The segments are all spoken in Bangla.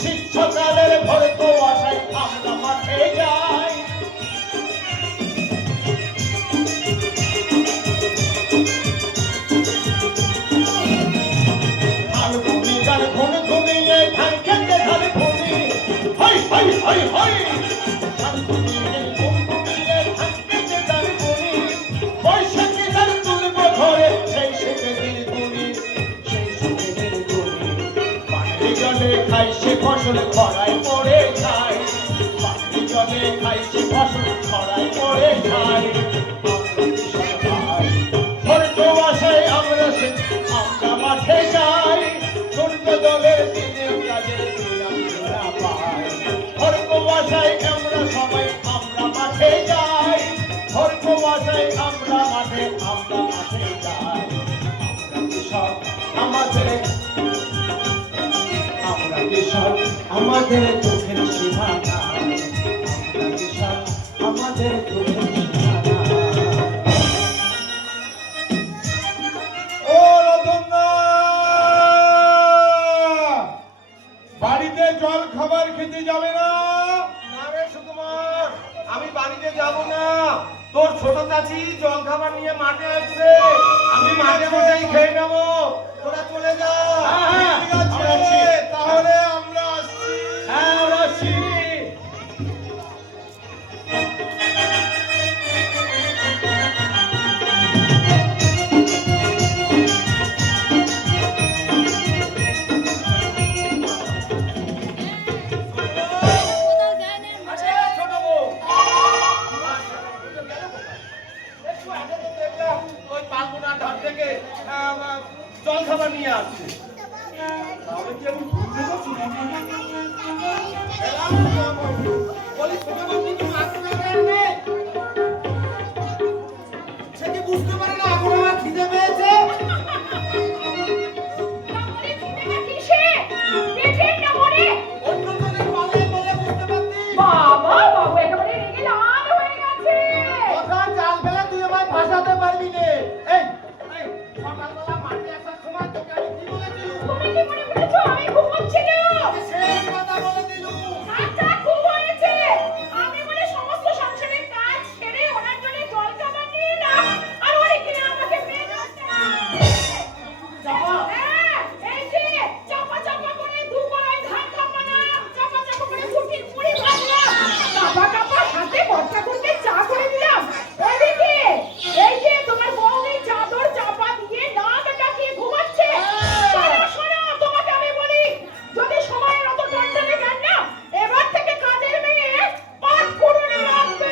শীতকালের ভোর কুয়াশায় আমরা মাঠে যাই। ধান ভূমি গান ঘুম ঘুমিয়ে ধান খেতে ধান ভূমি হই হই হই হই ধান ভূমি ঘুম ঘুমিয়ে ধান খেতে ধান ভূমি বৈশাখী ধান তুলব ঘরে সেই সুখের গুণি সেই সুখের গুণি পানি জলে খাই সে ফসল খরায় পড়ে যায় পানি জলে খাই সে ফসল খরায় পড়ে যায়। ভোর কুয়াশায় আমরা মাঠে যাই সূর্য দলের দিনে কাজের দিলাম না পাই। ভোর কুয়াশায় আমরা সবাই আমরা মাঠে যাই ভোর কুয়াশায় আমরা মাঠে যাই। আমরা কৃষক আমাদের আমাদের চোখের সীমানা আমরা কৃষক আমাদের চোখের সীমানা। ও রতনদা, বাড়িতে জল খাবার খেতে যাবে না? না রে সুকুমার, আমি বাড়িতে যাব না। তোর ছোট চাচি জল খাবার নিয়ে মাঠে আসছে, আমি মাঠে বসেই খেয়ে নেবো। তোরা চলে যা। ঠিক আছে, তাহলে আমরা আসছি। হ্যাঁ আমরা আসছি। জল খাবার নিয়ে আসছে। তাহলে কি আমি ভুলতে পারছি? বলি ছোট বাবু তুমি আসতে পারবে? সে কি বুঝতে পারে না এখন আমার খিদে পেয়েছে? অন্য জনের পালে বলে বুঝতে পারতি? বাবা বাবু একেবারে রেগে লাল হয়ে গেছে। কথা চাল ফেলে তুই আমায় ভাসাতে পারবি না। এই সকালবেলা মাঠে আসার সময় তোকে আমি কি বলেছি? তুমি কি মনে করেছো আমি ঘুমোচ্ছিলাম? আমি সেই কথা বলে দিলুম। আচ্ছা খুব হয়েছে। আমি বলে সমস্ত সংসারের কাজ ছেড়ে ওনার জন্য জল খাবার নিয়ে না আর ওই কিনে আমাকে মেয়ে করতে। হ্যাঁ, এই যে চাপা চাপা করে দু কড়াই ধান কামালাম, চাপা চাপা করে ফুটির মুড়ি ভাজলাম, চাপা চাপা সাথে বর্ষা করতে চা করে দিলাম। এদিকে এই যে তোমার বউনি চাদর চাপা দিয়ে নাক ডাকিয়ে ঘুমাচ্ছে। শোনো শোনো, তোমাকে আমি বলি যদি সময়ের অত টনটনে জ্ঞান না, এবার থেকে কাজের মেয়ে পাট কুড়ুনি রাখবে।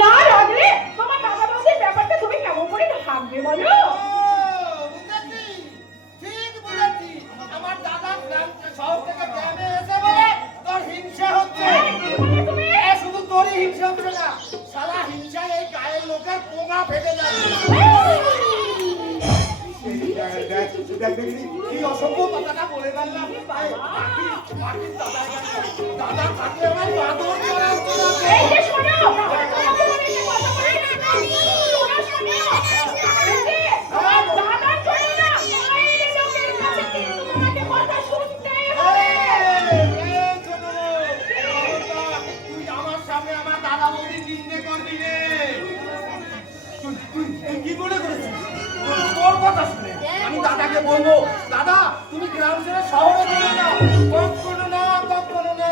না রাখলে তোমার দাদা বাবুর ব্যাপারটা তুমি কেমন করে থাকবে বলো? বুঝেছি, ঠিক বুঝেছি। আমার দাদা শহর থেকে গ্রামে এসে বলে তোর হিংসা হচ্ছে। তুমি শুধু তোরই হিংসা হচ্ছে না, সারা হিংসায় এই গায়ের লোকের পোঙা ফেটে যাচ্ছে। কি অসভ্য কথাটা বলে ফেললাম। দাদা থাকলে আমার বাদর করা হতো না। এই যে শোনো, তাহলে তোমাকে বলে যে কথা বলে না। শোনো শোনো, এই যে আমার দাদার জন্য না, মায়ের লোকের কাছে কিন্তু তোমাকে কথা শুনতেই হবে। তুই আমার সামনে আমার দাদা বৌদি চিন্তা করবি রে। তুই কি মনে করেছিস? তোর কথা শুনে আমি দাদাকে বলবো, দাদা তুমি গ্রাম ছেড়ে শহরে চলে যাও। কখনো না, কখনো না।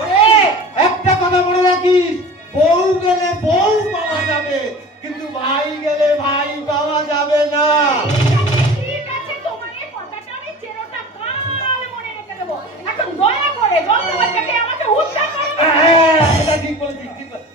ওরে একটা কথা মনে রাখিস, বউ গেলে বউ পাওয়া যাবে, কিন্তু ভাই গেলে ভাই পাওয়া যাবে না। ঠিক আছে, তোমার এই কথাটা আমি চিরটা কাল মনে রেখে দেবো। এখন দয়া করে জল খাবার থেকে আমাকে উদ্ধার করো। এটা ঠিক বলেছিস, ঠিক বলেছিস।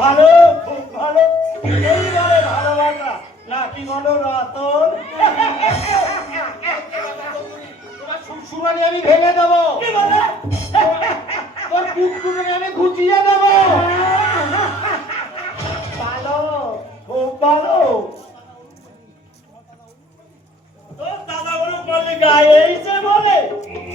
ভালো, খুব ভালো। এইবারে ভালোবাসা নাকি বলো রতন? তোমার শ্বশুরানি আমি ভেঙে দেবো, কি বলে? তোর বুক টুকে আমি ঘুচিয়ে দেবো। ভালো, খুব ভালো। তোর দাদা বলু বললি গায়ে এইছে বলে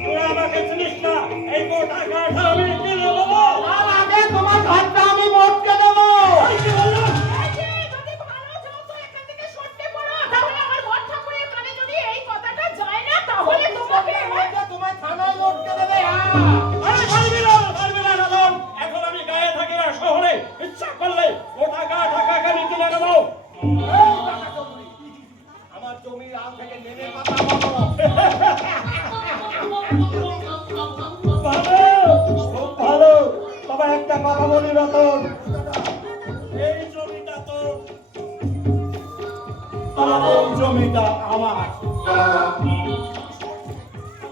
তোরা আমাকে চিনিস না। এই মোটা কাঠা আমি কিনে দেবো। আর আগে তোমার ঘরটা আমি মটকে দেবো। ওই কি বললাম? এই যে, যদি ভালো চাও তো এখান থেকে সরতে পারো, তাহলে আমার ঘর ঠাকুরের কানে যদি এই কথাটা যায় না, তাহলে তোমাকে তোমায় থানায় লটকে দেবে। আরে পারবি না রতন। এখন আমি গায়ে থাকি না, শহরে। ইচ্ছা করলে মোটা কাঠা আমি কিনে দেবো। আমার জমি আল থেকে নেমে কথা বলো। ভালো, খুব ভালো। তবে একটা কথা বলি রতন, এই জমিটা তো এই জমিটা আমার।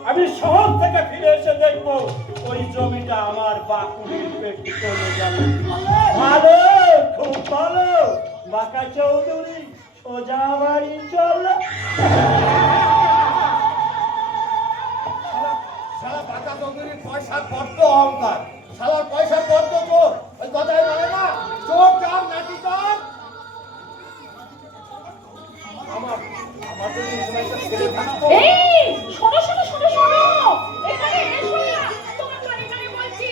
আমি শহর থেকে ফিরে এসে দেখবো ওই জমিটা আমার বাকুড়ির পেটে চলে যাবে। ভালো, খুব ভালো। বাঁকা চৌধুরী সোজা বাড়ি চল। সারা বাঁকা চৌধুরীর পয়সার বড্ড অহংকার, সালার পয়সার বড্ড চোর। ওই কথাই বলে না, চোর চার নাকি চার। আমার আমার যদি এরকম একটা ছেলে থাকতো। এই শোনো শোনো শোনো শোনো, এখানে এসো না, তোমার কানে কানে বলছি।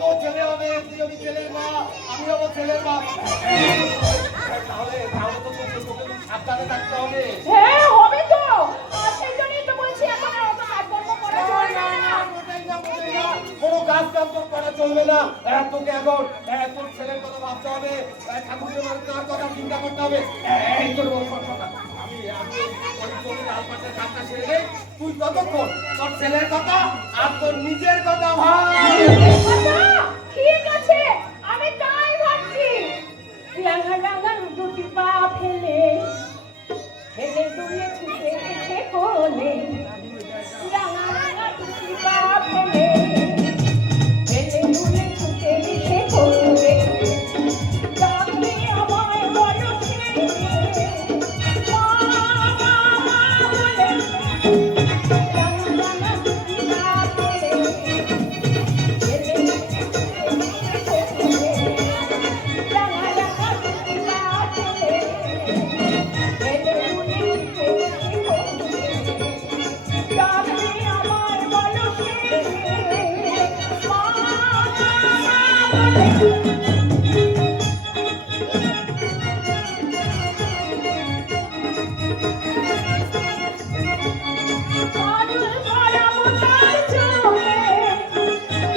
তোর ছেলে হবে, তুই হবি ছেলের মা, আমি হবো ছেলের মা। তাহলে তাহলে তো তোকে সাবধানে থাকতে হবে। হ্যাঁ হবে তো, আর সেই জন্যই তো বলছি এখন আর অত কাজকর্ম করা চলবে না। কোনো কাজ কাম তোর করা চলবে না। তোকে এখন তোর ছেলের কথা ভাবতে হবে, ঠাকুরকে তার কথা চিন্তা করতে হবে। এই তোর কথা আমি ওই জমির আলপাশের কাজটা সেরে নেই। তুই ততক্ষণ তোর ছেলের কথা আর তোর নিজের কথা ভাব। আচ্ছা, ঠিক আছে, আমি তাই ভাবছি। রাঙা রাঙা দুটি পা ফেলে ফেলে দূরে ছুটে এসে কোলে, রাঙা রাঙা দুটি পা ফেলে ফেলে দূরে ছুটে এসে কোলে, ডাকবে আমায় বয়সে মা মা মা বলে, রাঙা রাঙা দুটি পা ফেলে ফেলে দূরে ছুটে এসে কোলে, রাঙা রাঙা দুটি পা ফেলে ফেলে দূরে ছুটে এসে কোলে, ডাকবে আমায় বয়সে মা মা মা বলে। কাজল করাবো তার চোখে,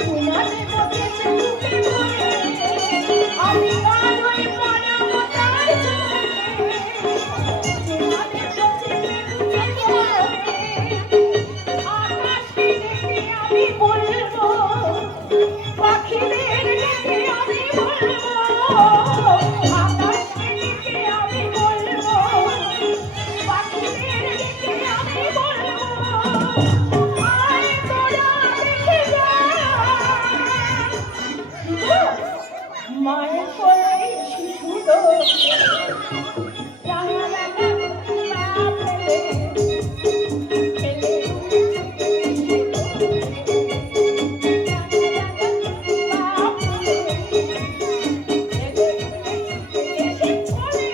ঘুমাতে বসেছে বুকে ভরে। আমি কাজল করাবো তার চোখে, ঘুমাতে বসেছে বুকে ভরে। আকাশকে দেখে আমি বলবো, পাখিদের দেখে আমি বলবো, আকাশকে দেখে আমি বলবো, পাখিদের দেখে আমি বলবো, আয় তোরা দেখে যা, মায়ের কোলে শিশু তো রাঙা রাঙা পা ফেলে ফেলে দূরে ছুটে এসে কোলে, রাঙা রাঙা পা ফেলে ফেলে দূরে ছুটে এসে কোলে।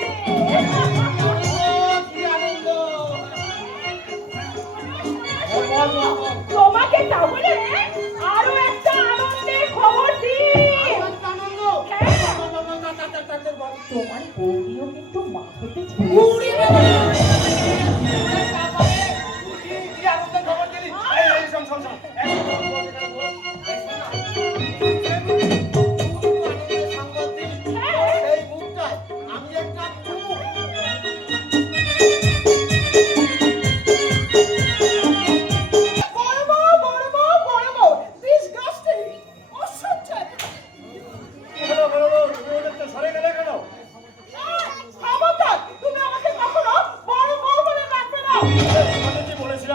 কি আনন্দ! তোমাকে তাহলে আরো একটা আনন্দের খবর দিই। আনন্দ! হ্যাঁ, তোমার বৌদিও কিন্তু মা হতে চলেছে। আমি একটা Disgusting! অসহ্য! সরে গেলে কেন? খবরদার, তুমি আমাকে কখনো বড়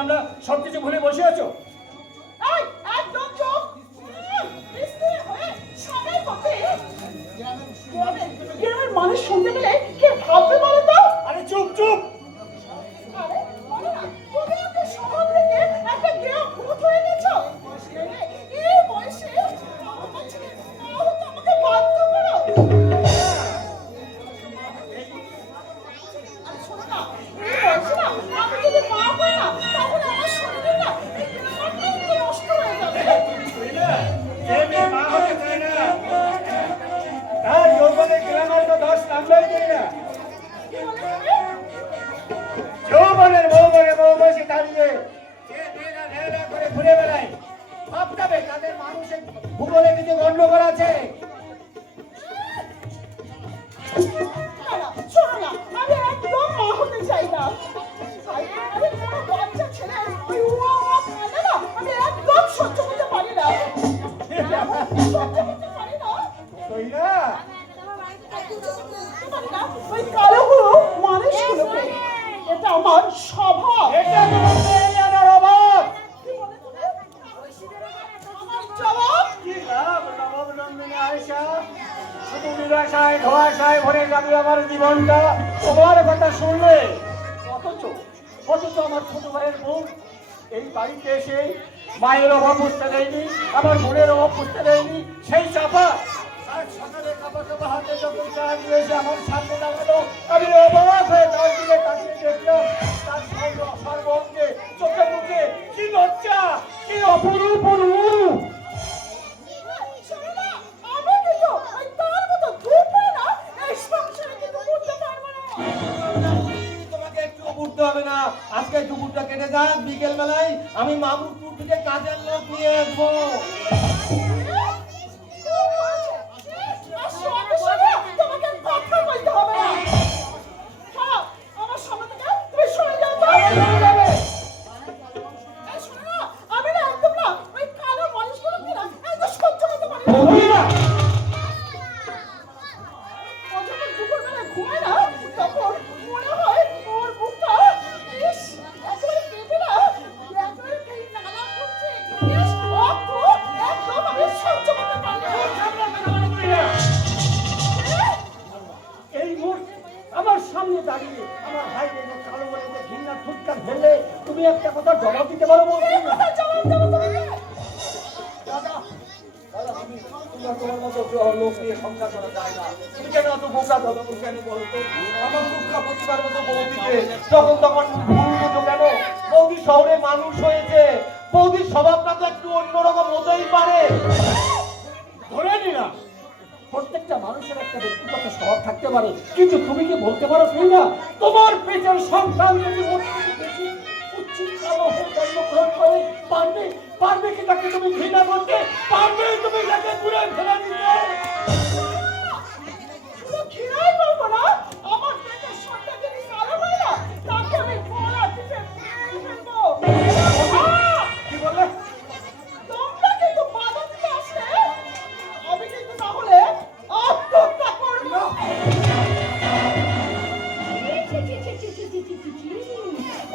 আমরা সবকিছু ভুলে বসে আছো? এই, একদম চুপ। মিস্ত্রি হয়ে সবাই বকে। গ্রামের মানুষ শুনতে পেলে কে ভাববে বলো তো? আরে চুপ চুপ। আরে বলো না, তুমি আমাকে শহর থেকে একটা গ্রাম ভূত হয়ে গেছো। এই বয়সে আমার ছেলে তাহলে তো আমাকে বাধ্য করো। আর শোনো না, এই বয়সে না আমি যদি মা হই না তাহলে আমার শরীরে না এই গ্রামটাই তো নষ্ট হয়ে যাবে। যে মেয়ে মা হতে চায় না তার যৌবনে গ্ল্যামার তো দশ নামলেই দেয় না। কি বলে তুমি? যৌবনের বউ বসে দাঁড়িয়ে যে মেয়েরা ঢেলা করে ঘুরে বেড়ায় ভাবতে তাদের মানুষের ভূগোলে কিছু গন্ডগোল আছে। না, না, শোনো না, আমি একদম মা হতে চাই না। আমি কোনো বাচ্চা ছেলে ওই উয়া উয়া কাঁদে না, আমি একদম সহ্য করতে পারি না। সহ্য করতে পারি না। তুই না পারি না, ওই কালোগুলো মানুষগুলোকে। এটা আমার স্বভাব। এটা তোমার মেয়ের অভাব। কি বলে তুমি? আমার জবাব? কি লাভ নবনন্দিনী আয়েশা? শুধু নিরাশায় ধোয়াশায় ভরে যাবে আমার জীবনটা তোমার কথা শুনলে। অথচ আমার ছোট ভাইয়ের মুখ এই বাড়িতে এসে মায়ের অভাব বুঝতে দেয়নি, আমার বোনের অভাব বুঝতে দেয়নি। সেই চাপা আজ সকালে কাপা কাপা হাতে যখন চা নিয়ে এসে আমার সামনে দাঁড়ালো, আমি অবাক হয়ে তার দিকে তাকিয়ে দেখলাম তার সর্বঙ্গে চোখে মুখে কি লজ্জা, কি অপরূপ রূপ। শোনো না, আমি কিন্তু ওই তার মতো ধূপ হয় না, এই সংসারে কিন্তু উঠতে পারবো না। তোমাকে একটু উঠতে হবে না, আজকে দুপুরটা কেটে যাক, বিকেল বেলায় আমি মামুরপুর থেকে কাজের লোক নিয়ে আসবো। তোমাকে কথা বলতে হবে না। আমার সামনে থেকে তুমি সরে যাও তো। এই শোনো না, আমি না একদম না ওই কালো মানুষগুলোকে না একদম সহ্য করতে পারি না। ও যখন দুপুরবেলা ঘুমায় না তখন মনে হয় ওর বুকটা ইস একেবারে কেঁপে না একেবারে এই নালা করছে। ইস একদম আমি সহ্য করতে পারি না। এই মুহূর্তে আমার সামনে দাঁড়িয়ে আমার ভাই যে কালো বলে যে ঘৃণা ফুটকা ফেললে তুমি একটা কথা জবাব দিতে পারো বলতে এই কথা জবাব দেবো তোমাকে। দাদা দাদা আমি তোমার মতো লোক নিয়ে সংসার করা যায় না। তুমি কেন এত বোকা দাদা তুমি কেন বলো তো? আমার দুঃখা প্রতিবার মতো বৌদিকে তখন তখন ভুল বুঝো কেন? বৌদি শহরে মানুষ হয়েছে, বৌদির স্বভাবটা তো একটু অন্যরকম হতেই পারে। ধরে নিলাম প্রত্যেকটা মানুষের একটা ব্যক্তিগত স্বভাব থাকতে পারে, কিন্তু তুমি কি বলতে পারো তুই না তোমার পেটের সন্তান যদি ওর থেকে বেশি উচ্চিত কালো হয়ে জন্মগ্রহণ করে পারবে কি তাকে তুমি ঘৃণা করতে? পারবে তুমি তাকে দূরে ফেলে দিতে? শুধু ঘৃণাই করবো না, আমার পেটের সন্তান যদি কালো হয় না তাকে আমি গলা টিপে মেরে ফেলবো। কি বললে? তোমরা কিন্তু বাধা দিতে আসলে আমি কিন্তু তাহলে আত্মহত্যা করবো।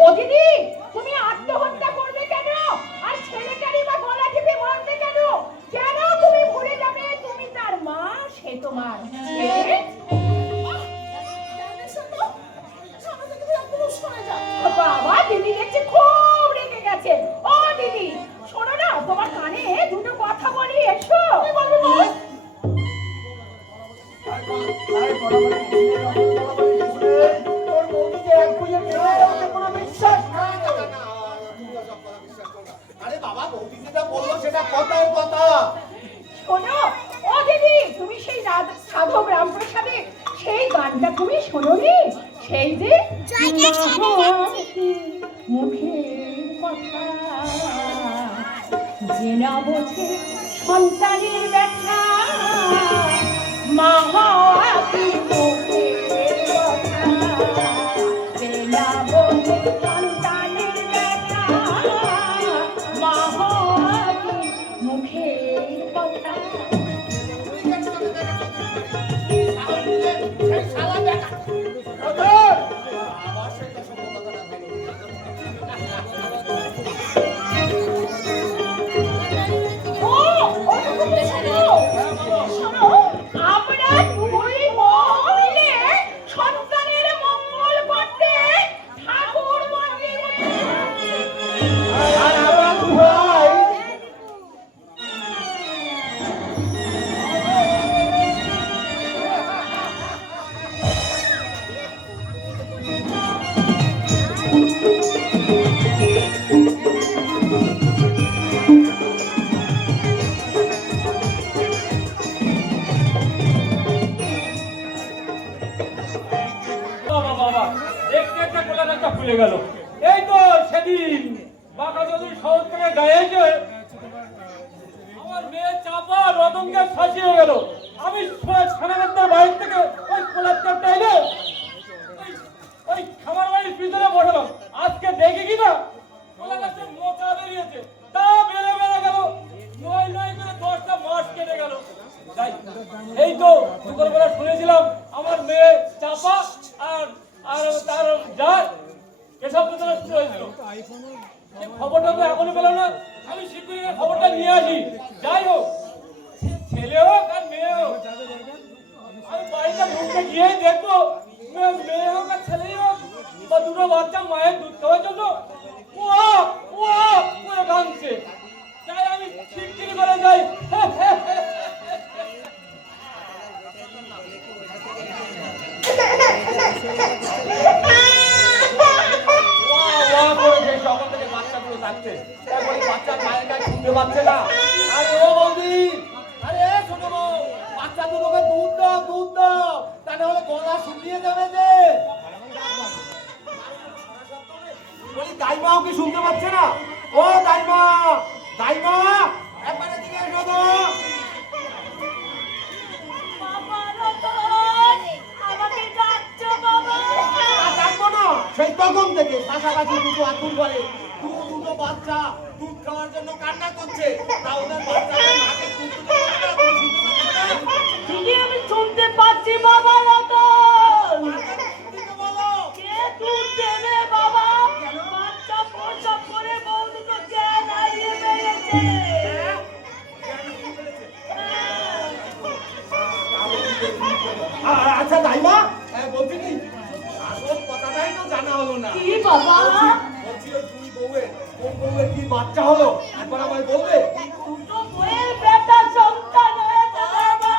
ও দিদি, তুমি আত্মহত্যা করবে কেন? আর ছেলেটারই বা গলা টিপে মারবে কেন? কেন তুমি ভুলে যাবে তুমি তার মা, সে তোমার ছেলে? বাবা, দিদি দেখছি খুব রেগে গেছে। ও দিদি, শোনো না, তোমার কানে দুটো কথা বলি, এসো। কি বলবি বল? তোর বৌদি যে এক বুঝে ফেলে ওকে কোনো বিশ্বাস নাই। আরে বাবা, বৌদি যেটা বললো সেটা কথার কথা। শোনো, ও দিদি, তুমি সেই সাধক রামপ্রসাদে সেই গানটা তুমি শোনোনি? সেই যে মহামতি মুখের কথা, যে না বোঝে সন্তানের ব্যথা, মহামতি মুখের কথা, যে না বোঝে সন্তানের ব্যথা, মহামতি মুখের কথা। একদিন বাঁকা যদি শহর থেকে গায়েছে আমার মেয়ে চাপা রতনকে ফাঁসিয়ে গেল। আমি সানাগন্ধার বাইরে থেকে ওই কোলার চাপটা এনে ওই খামার বাড়ির ভিতরে বসালাম। আজকে দেখি কিনা কোলা গাছে মোচা বেরিয়েছে, তা বেড়ে বেড়ে গেল, নয় নয় করে 10টা মাস কেটে গেল। যাই এই তো দুপুরবেলা শুনেছিলাম আমার মেয়ে চাপা আর আর তার যা এসব ভিতরে শুরু হয়েছিল। খবরটা তো এখনই পেলাম না, আমি শিগগিরই খবরটা নিয়ে আসি। যাই হোক, ছেলে হোক আর মেয়ে হোক, আমি বাড়িটা ঢুকতে গিয়েই দেখবো মেয়ে হোক আর ছেলেই হোক বা দুটো বাচ্চা মায়ের দুধ খাওয়ার জন্য করে কাঁদছে। তাই আমি শিগগিরই করে যাই। সকাল থেকে বাচ্চাগুলো থাকছে, তারপরে বাচ্চার মায়ের কাছে শুনতে পাচ্ছে না। আরে ও বৌদি, আরে ছোট বউ, বাচ্চা দুটোকে দুধ দাও, দুধ দাও, তা না হলে গলা শুকিয়ে যাবে যে। বলি দাইমাও কি শুনতে পাচ্ছে না? ও দাইমা, দাইমা একবার এদিকে এসো তো। সেই তখন থেকে পাশাপাশি দুটো আতুর করে দুটো বাচ্চা দুধ খাওয়ার জন্য কান্না করছে। তা ওদের বাচ্চাদের মাকে দুধ দিতে পারে না, তুমি শুনতে পাচ্ছ না? ঠিকই আমি শুনতে পাচ্ছি বাবা রতন। বলো কে দুধ দেবে বাবা? বাচ্চা প্রসব করে বউ দুটো জ্ঞান হারিয়ে বেড়েছে। আচ্ছা দাইমা, বলছি কি আসল কথাটাই তো জানা হলো না। কি বাবা? বলছি ওই দুই বউয়ের কোন বউয়ের কি বাচ্চা হলো একবার আমায় বলবে? দুটো বউয়ের বেটা সন্তান হয়েছে বাবা।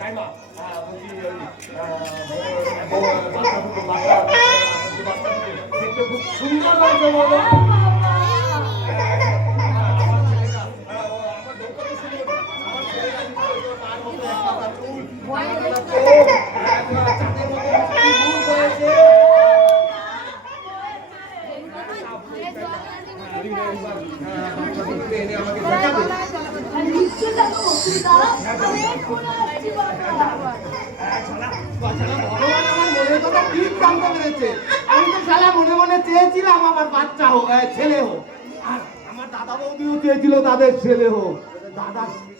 দাইমা বলছি বাচ্চা দুটো বাচ্চা দেখতে খুব সুন্দর লাগছে বলো। আমি তো শালা মনে মনে চেয়েছিলাম আমার বাচ্চা হোক, ছেলে হোক, আর আমার দাদা বৌদিও চেয়েছিল তাদের ছেলে হোক।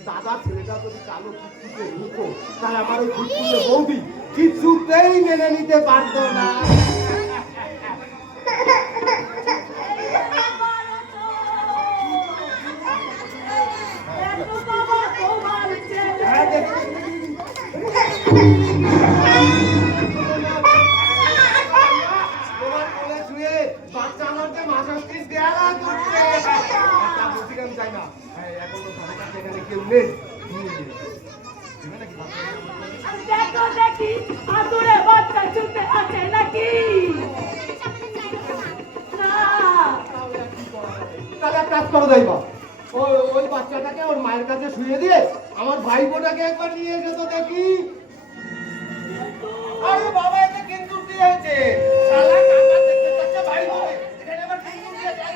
দাদা ছেলেটা যদি কালো কুচকুচে হতো তাহলে আমার ওই কুচকুচে বৌদি কিছুতেই মেনে নিতে পারতো না। তোমার কোলে শুয়ে বাচ্চা আমার যে মাসাস্তিস দেয়ালা করছে। বুঝিলাম যাই না, এখন তো ধারে কাছে এখানে কেউ নেই। দেখো দেখি আদুরে বাচ্চা চুপে আছে নাকি? না, তাহলে এক কাজ করো যাইবা, ওই বাচ্চাটাকে ওর মায়ের কাছে শুয়ে দিয়ে আমার ভাইপোটাকে একবার নিয়ে এসে তো দেখি। আরে বাবা, এটা কিন্তু কি হয়েছে? শালা কাকা দেখতে চাচ্ছে ভাই বলে এখানে আবার কিন্তু দিয়ে যায়।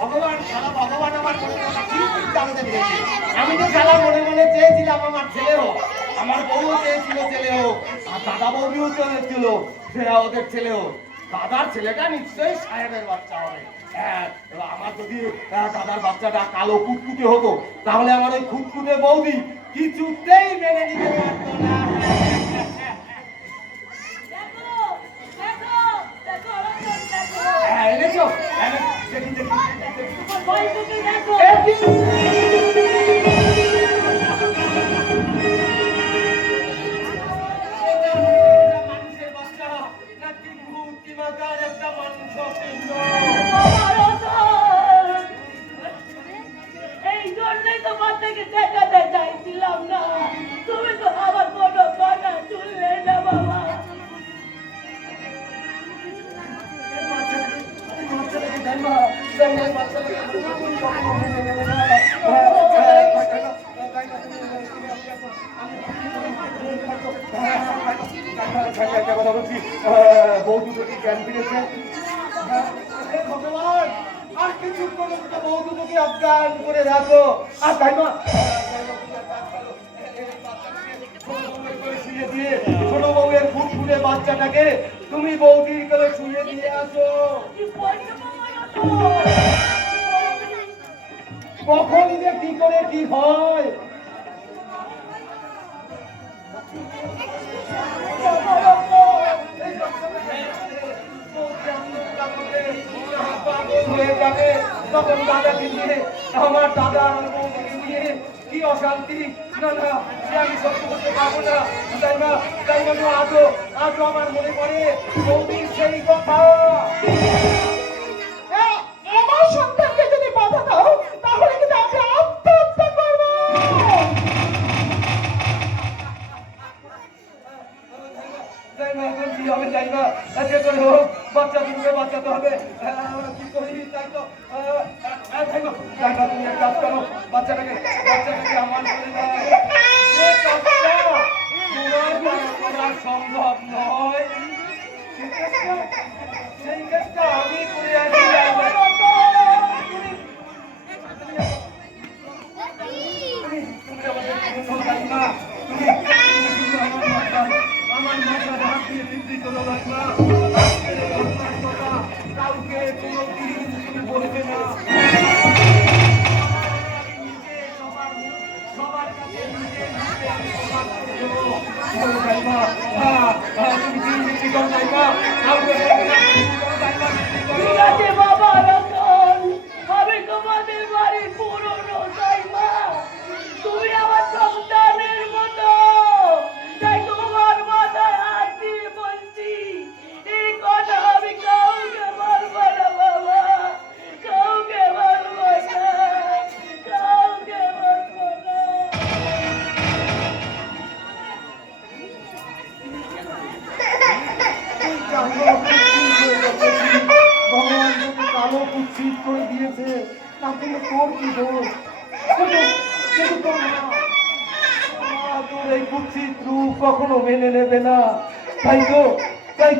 ভগবান, শালা ভগবান আমার মনে কথা কি জানতে পেরেছে। আমি তো শালা মনে মনে চেয়েছিলাম আমার ছেলে হোক, আমার বউও চেয়েছিল ছেলে হোক, আর দাদা বৌদিও চেয়েছিল সেরা ওদের ছেলে হোক। দাদার ছেলেটা নিশ্চয়ই সাহেবের বাচ্চা হবে। আমার যদি দাদার বাচ্চাটা কালো কুটকুটে হতো তাহলে আমার ওই কুটকুটে বৌদি কিছুতেই মেনে নিতে পারতো না। দেখো দেখো দেখো রতন দেখো। এনেছো? দেখি দেখি তোমার বয়সকে দেখো। মানুষের বাচ্চা নাকি ভূত কিংবা তার একটা মানুষ বাবা রতন, এই জন্যই তোমার থেকে দেখাতে চাইছিলাম না। তুমি তো আমার কোনো একটা কথা বলছি, বউ দুটো কি জ্ঞান ফিরেছে? হে ভগবান, আর কিছু করে তো বউ দুটোকে অজ্ঞান করে রাখো। আর তাই মা, শুয়ে দিয়ে ছোট বউয়ের ফুট ফুটে বাচ্চাটাকে তুমি বৌদির করে শুয়ে দিয়ে আসো। কখন যে কি করে কি হয়। তখন দাদাকে নিয়ে আমার দাদা আমার বৌদিকে নিয়ে কি অশান্তি। না না, সে আমি সহ্য করতে পারবো না। তাই না আজও আমার মনে পড়ে বৌদির সেই কথা। আমার সন্তানকে যদি বাধা দাও তাহলে কিন্তু আমি আত্মহত্যা করবো। কি হবে যাই না, যে করে হোক বাচ্চা দুটোকে বাঁচাতে হবে। কি করি তাই তো। তুমি এক কাজ করো, বাচ্চাটাকে আমার করে দাও। যে কাজটা তোমার করা সম্ভব নয় সেই কাজটা আমি করে আসি। আমার মাথার হাত দিয়ে বৃদ্ধি করো না, কাউকে কোনোদিন তুমি বলবে না। সবার কাছে তুমি কি বৃদ্ধি করো যাই না, কাউকে ঠিক আছে বাবা, রতন, আমি তোমাদের বাড়ির পুরনো দাইমা। তুমি আমার সন্তানের মতো, তাই তোমার মাথায় হাত দিয়ে বলছি, এই কথা আমি কাউকে বলবো না বাবা, কাউকে বলবো না, কাউকে বলবো না। ভগবান তোকে কালো কুচ্ছিত করে দিয়েছে, তাকে তোর কি দোষ? কিন্তু তোর মা তোর এই কুচ্ছিত রূপ কখনো মেনে নেবে না। তাই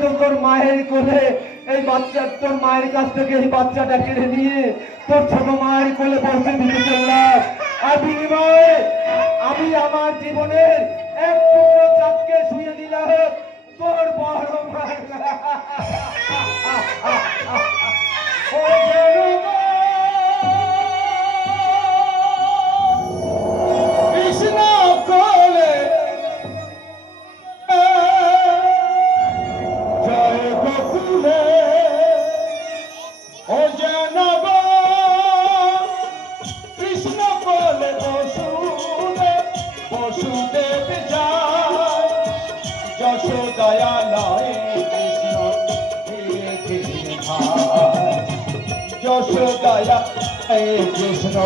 তো তোর মায়ের কোলে এই তোর মায়ের কাছ থেকে এই বাচ্চাটা কেড়ে নিয়ে তোর ছোট মায়ের কোলে বসে দিতে চললাম। আর বিনিময়ে আমি আমার জীবনের এক টুকরো চাঁদকে শুয়ে দিলাম তোর বড় মায়ের। কৃষ্ণ কোলে জয় গোকুলে ও জানব কৃষ্ণ কোলে বসুদেব যায় যশোদয়া লয় কৃষ্ণ ধীরে ধীরে যায় যশোদয়া কৃষ্ণ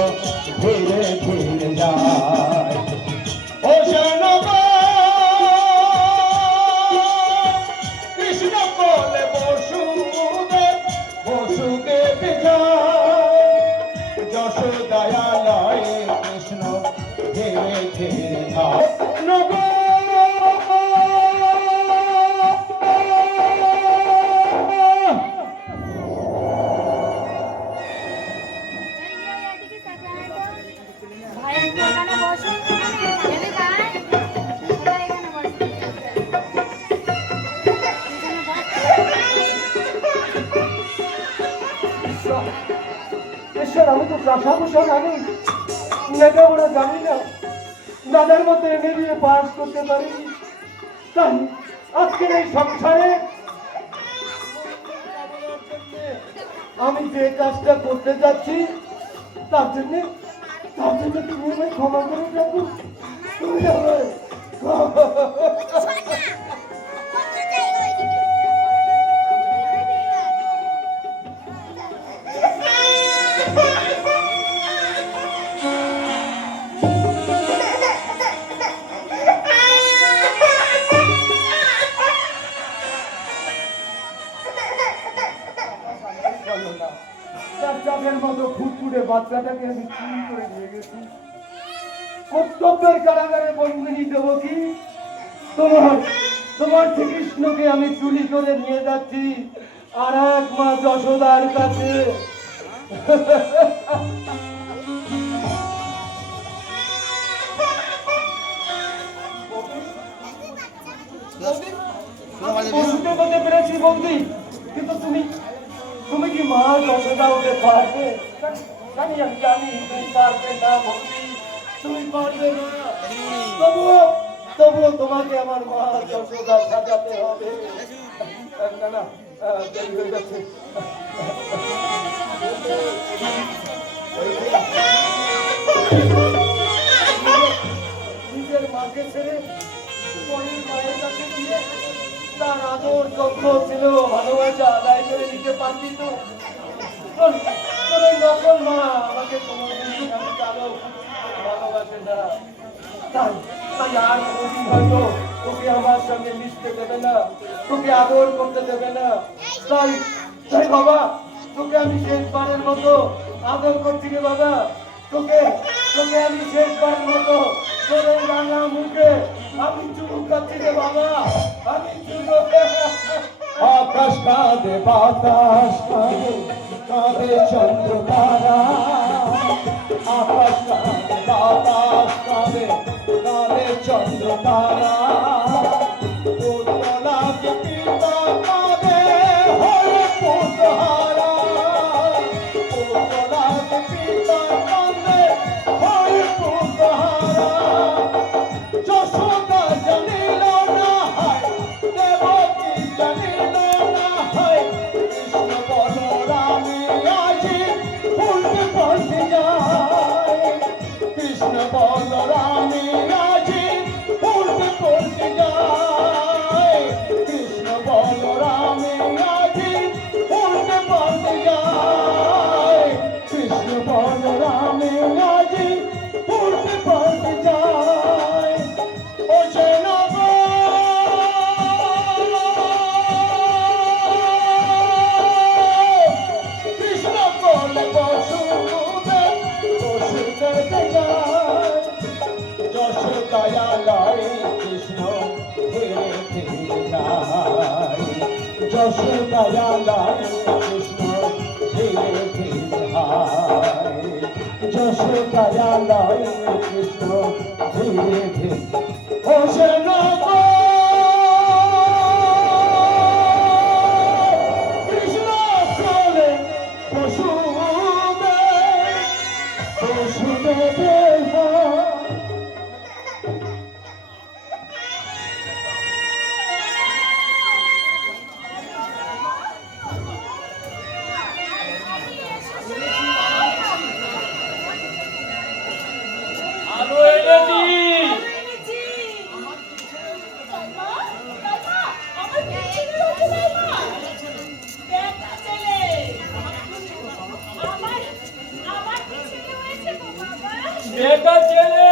ধীরে ধীরে যায় ও জানব কৃষ্ণ কোলে বসুদেব যায় যশোদয়া লয় কৃষ্ণ ধীরে ধীরে যায় ঈশ্বর, আমি তো চাষাভূষা জানি, লেখাপড়া জানি না, দাদার মতো এমএ পাস করতে পারিনি। তাই আজকের এই সংসারে আমি যে কাজটা করতে যাচ্ছি তার জন্য তুমি আমায় ক্ষমা করে রাখো। তুমি আমায় চাঁদের মতো ফুটফুটে বাচ্চাটাকে আমি চুরি করে নিয়ে গেছি। কর্তব্যের কারাগারে বন্দিনী দেবো কি তোমার শ্রীকৃষ্ণকে আমি চুরি করে নিয়ে যাচ্ছি আর এক মা যশোদার কাছে। বুঝতে বলতে পেরেছি বৌদি, কিন্তু তুমি তুমি কি মা যশোদা হতে পারবে? জানি আমি জানি তুমি পারবে না বৌদি, তুমি পারবে না। তবুও তবুও তোমাকে আমার মা যশোদা সাজাতে হবে। না না, দেরি হয়ে যাচ্ছে। নিজের মাকে ছেড়ে পরের মায়ের কাছে গিয়ে তার আদর যত্ন ছিল ভালোবাসা আদায় করে নিতে পারবি তো? তোর এই নকল মা আমাকে কোনোদিন আমি কারো ভালোবাসে না। তাই তাই আর কোনোদিন হয়তো তোকে আমার সঙ্গে মিশতে দেবে না, তোকে আদর করতে দেবে না। তাই তাই বাবা, তোকে আমি শেষবারের মতো আদর করছি রে বাবা। তোকে তোকে আমি শেষবারের মতো তোর এই রাঙা মুখে আমি চুমু খাচ্ছি রে বাবা, আমি চুমু। আকাশ কাঁদে, বাতাস কাঁদে, কাঁদে চন্দ্র তারা। আকাশ কাঁদে, বাতাস কাঁদে, কাঁদে চন্দ্র তারা। উত্তলাকে পিতা কাঁদে, হরে পুতহারা। উত্তলাকে পিতা কাঁদে, হরে পুতহারা। যশোদা জানিল না হয়, দেবকী জানিল না হয়, কৃষ্ণ বলরামে আজি উল্টে পাল্টে যায়। কৃষ্ণ বলরামে আজি উল্টে পাল্টে যায়। কৃষ্ণ বলরামে আজি উল্টে পাল্টে যায়। কৃষ্ণ বলরামে আজি উল্টে পাল্টে যায়। ও যেন গো কৃষ্ণ বলে বসুদেব, বসুদেবকে যায়। যশোদায়ালয় কৃষ্ণ ধীরে ধীরে যায়। যশোদায়ালয় কৃষ্ণ ধীরে ধীরে যায়। যশোদায়ালয় কৃষ্ণ ধীরে ধীরে। ও যেন গো কৃষ্ণ বলে বসুদেব, বসুদেবের হয়। আলো এনেছি। বেটা ছেলে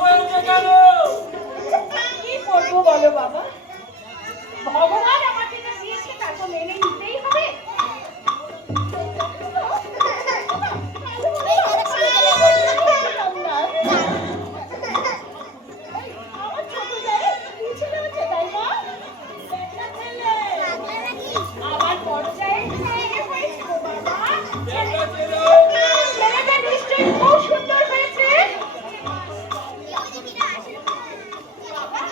হয়েছে কেন? কি করবো বলো বাবা, ভগবান আমাকে যা দিয়েছে তা তো মেনে নিতেই হবে। আমার ছোট জায়ে পিছনে হচ্ছে, তাই না? আমার বড় জায়ে ছেলে হয়েছে গো বাবা। ছেলেটা নিশ্চয়ই খুব সুন্দর হয়েছে। বাবা,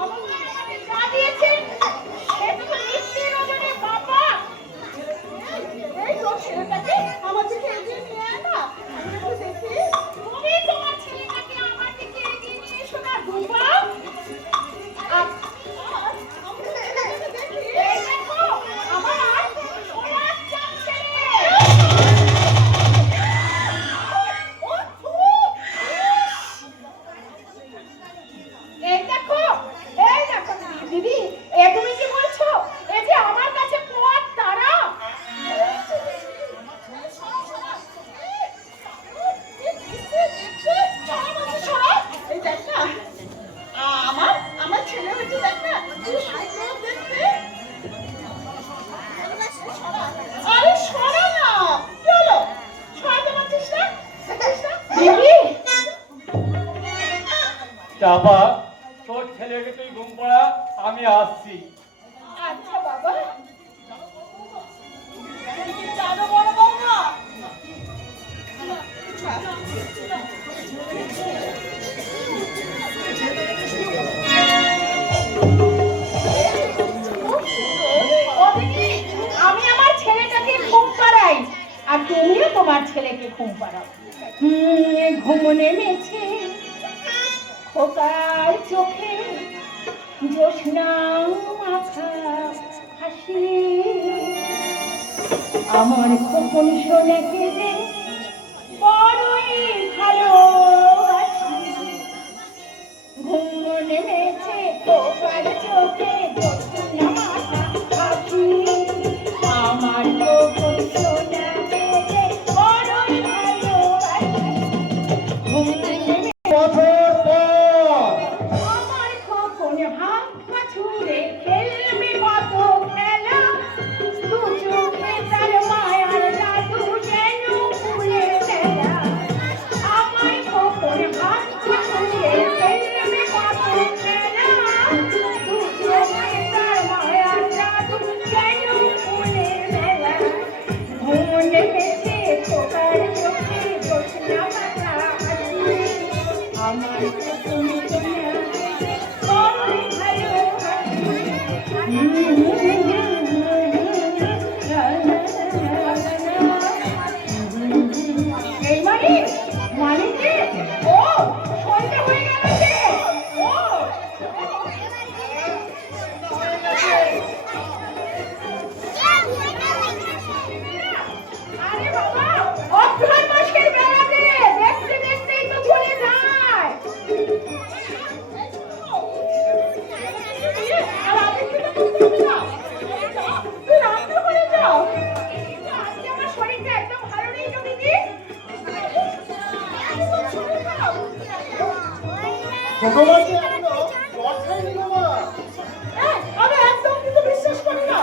আমাকে যা দিয়েছেন সে তো নিত্যের ওজনে বাবা। এই তো ছেলেটাকে আমার দিকে এগিয়ে নিয়ে আয় না, আমি একটু দেখি। তুমি তোমার ছেলেটাকে আমার দিকে এগিয়ে নিয়ে এসো না রূপা। এই দেখো আমার সোনার চাঁদ ছেলে। ও থু। এই দেখো দিদি, এ তুমি কি বলছো? এ যে আমার কাছে পথ তারা। এই দেখ না, চাপা, তোর ছেলেকে তুই ঘুম পাড়া, আমি আসছি। আচ্ছা বাবা। জানো বড় বৌমা, আমি আমার ছেলেটাকে ঘুম পাড়াই আর তুমিও তোমার ছেলেকে ঘুম পাড়াও। ঘুম নেমেছে খোকার চোখে, জ্যোৎস্না মাখা হাসি, আমার খোকন সোনাকে যে বড়ই ভালোবাসি। ঘুম নেমেছে খোকার চোখে, জ্যোৎস্না মাখা হাসি, আমার খোকন সোনাকে যে বড়ই ভালোবাসি। ঘুম নেমেছে বছর পর আমার খোকন হাত পা ছুঁড়ে খেলবে কত খেলা, দু চোখে তার মায়ার জাদু যেন ফুলের মেলা। আমার খোকন হাত পা ছুঁড়ে খেলবে কত খেলা, দু চোখে তার মায়ার জাদু যেন ফুলের মেলা। ঘুম নেমেছে খোকার চোখে, জ্যোৎস্না মাখা হাসি, আমার খোকন সোনাকে বড়ই ভালোবাসি। এই মানে কি? ও সন্ধ্যা হয়ে গেল যে। ও আরে বাবা, অগ্রহায়ণ মাসের বেড়াতে দেখতে দেখতেই তো চলে যায়। আর আমি কিন্তু বুঝতে না, তুই রান্না করে যাও। আজকে আমার শরীরটা একদম ভালো নেই তো দিদি। ছোট মাঝে এখনো জ্বর খাইনি গো মা। আমি একদম কিন্তু বিশ্বাস করি না।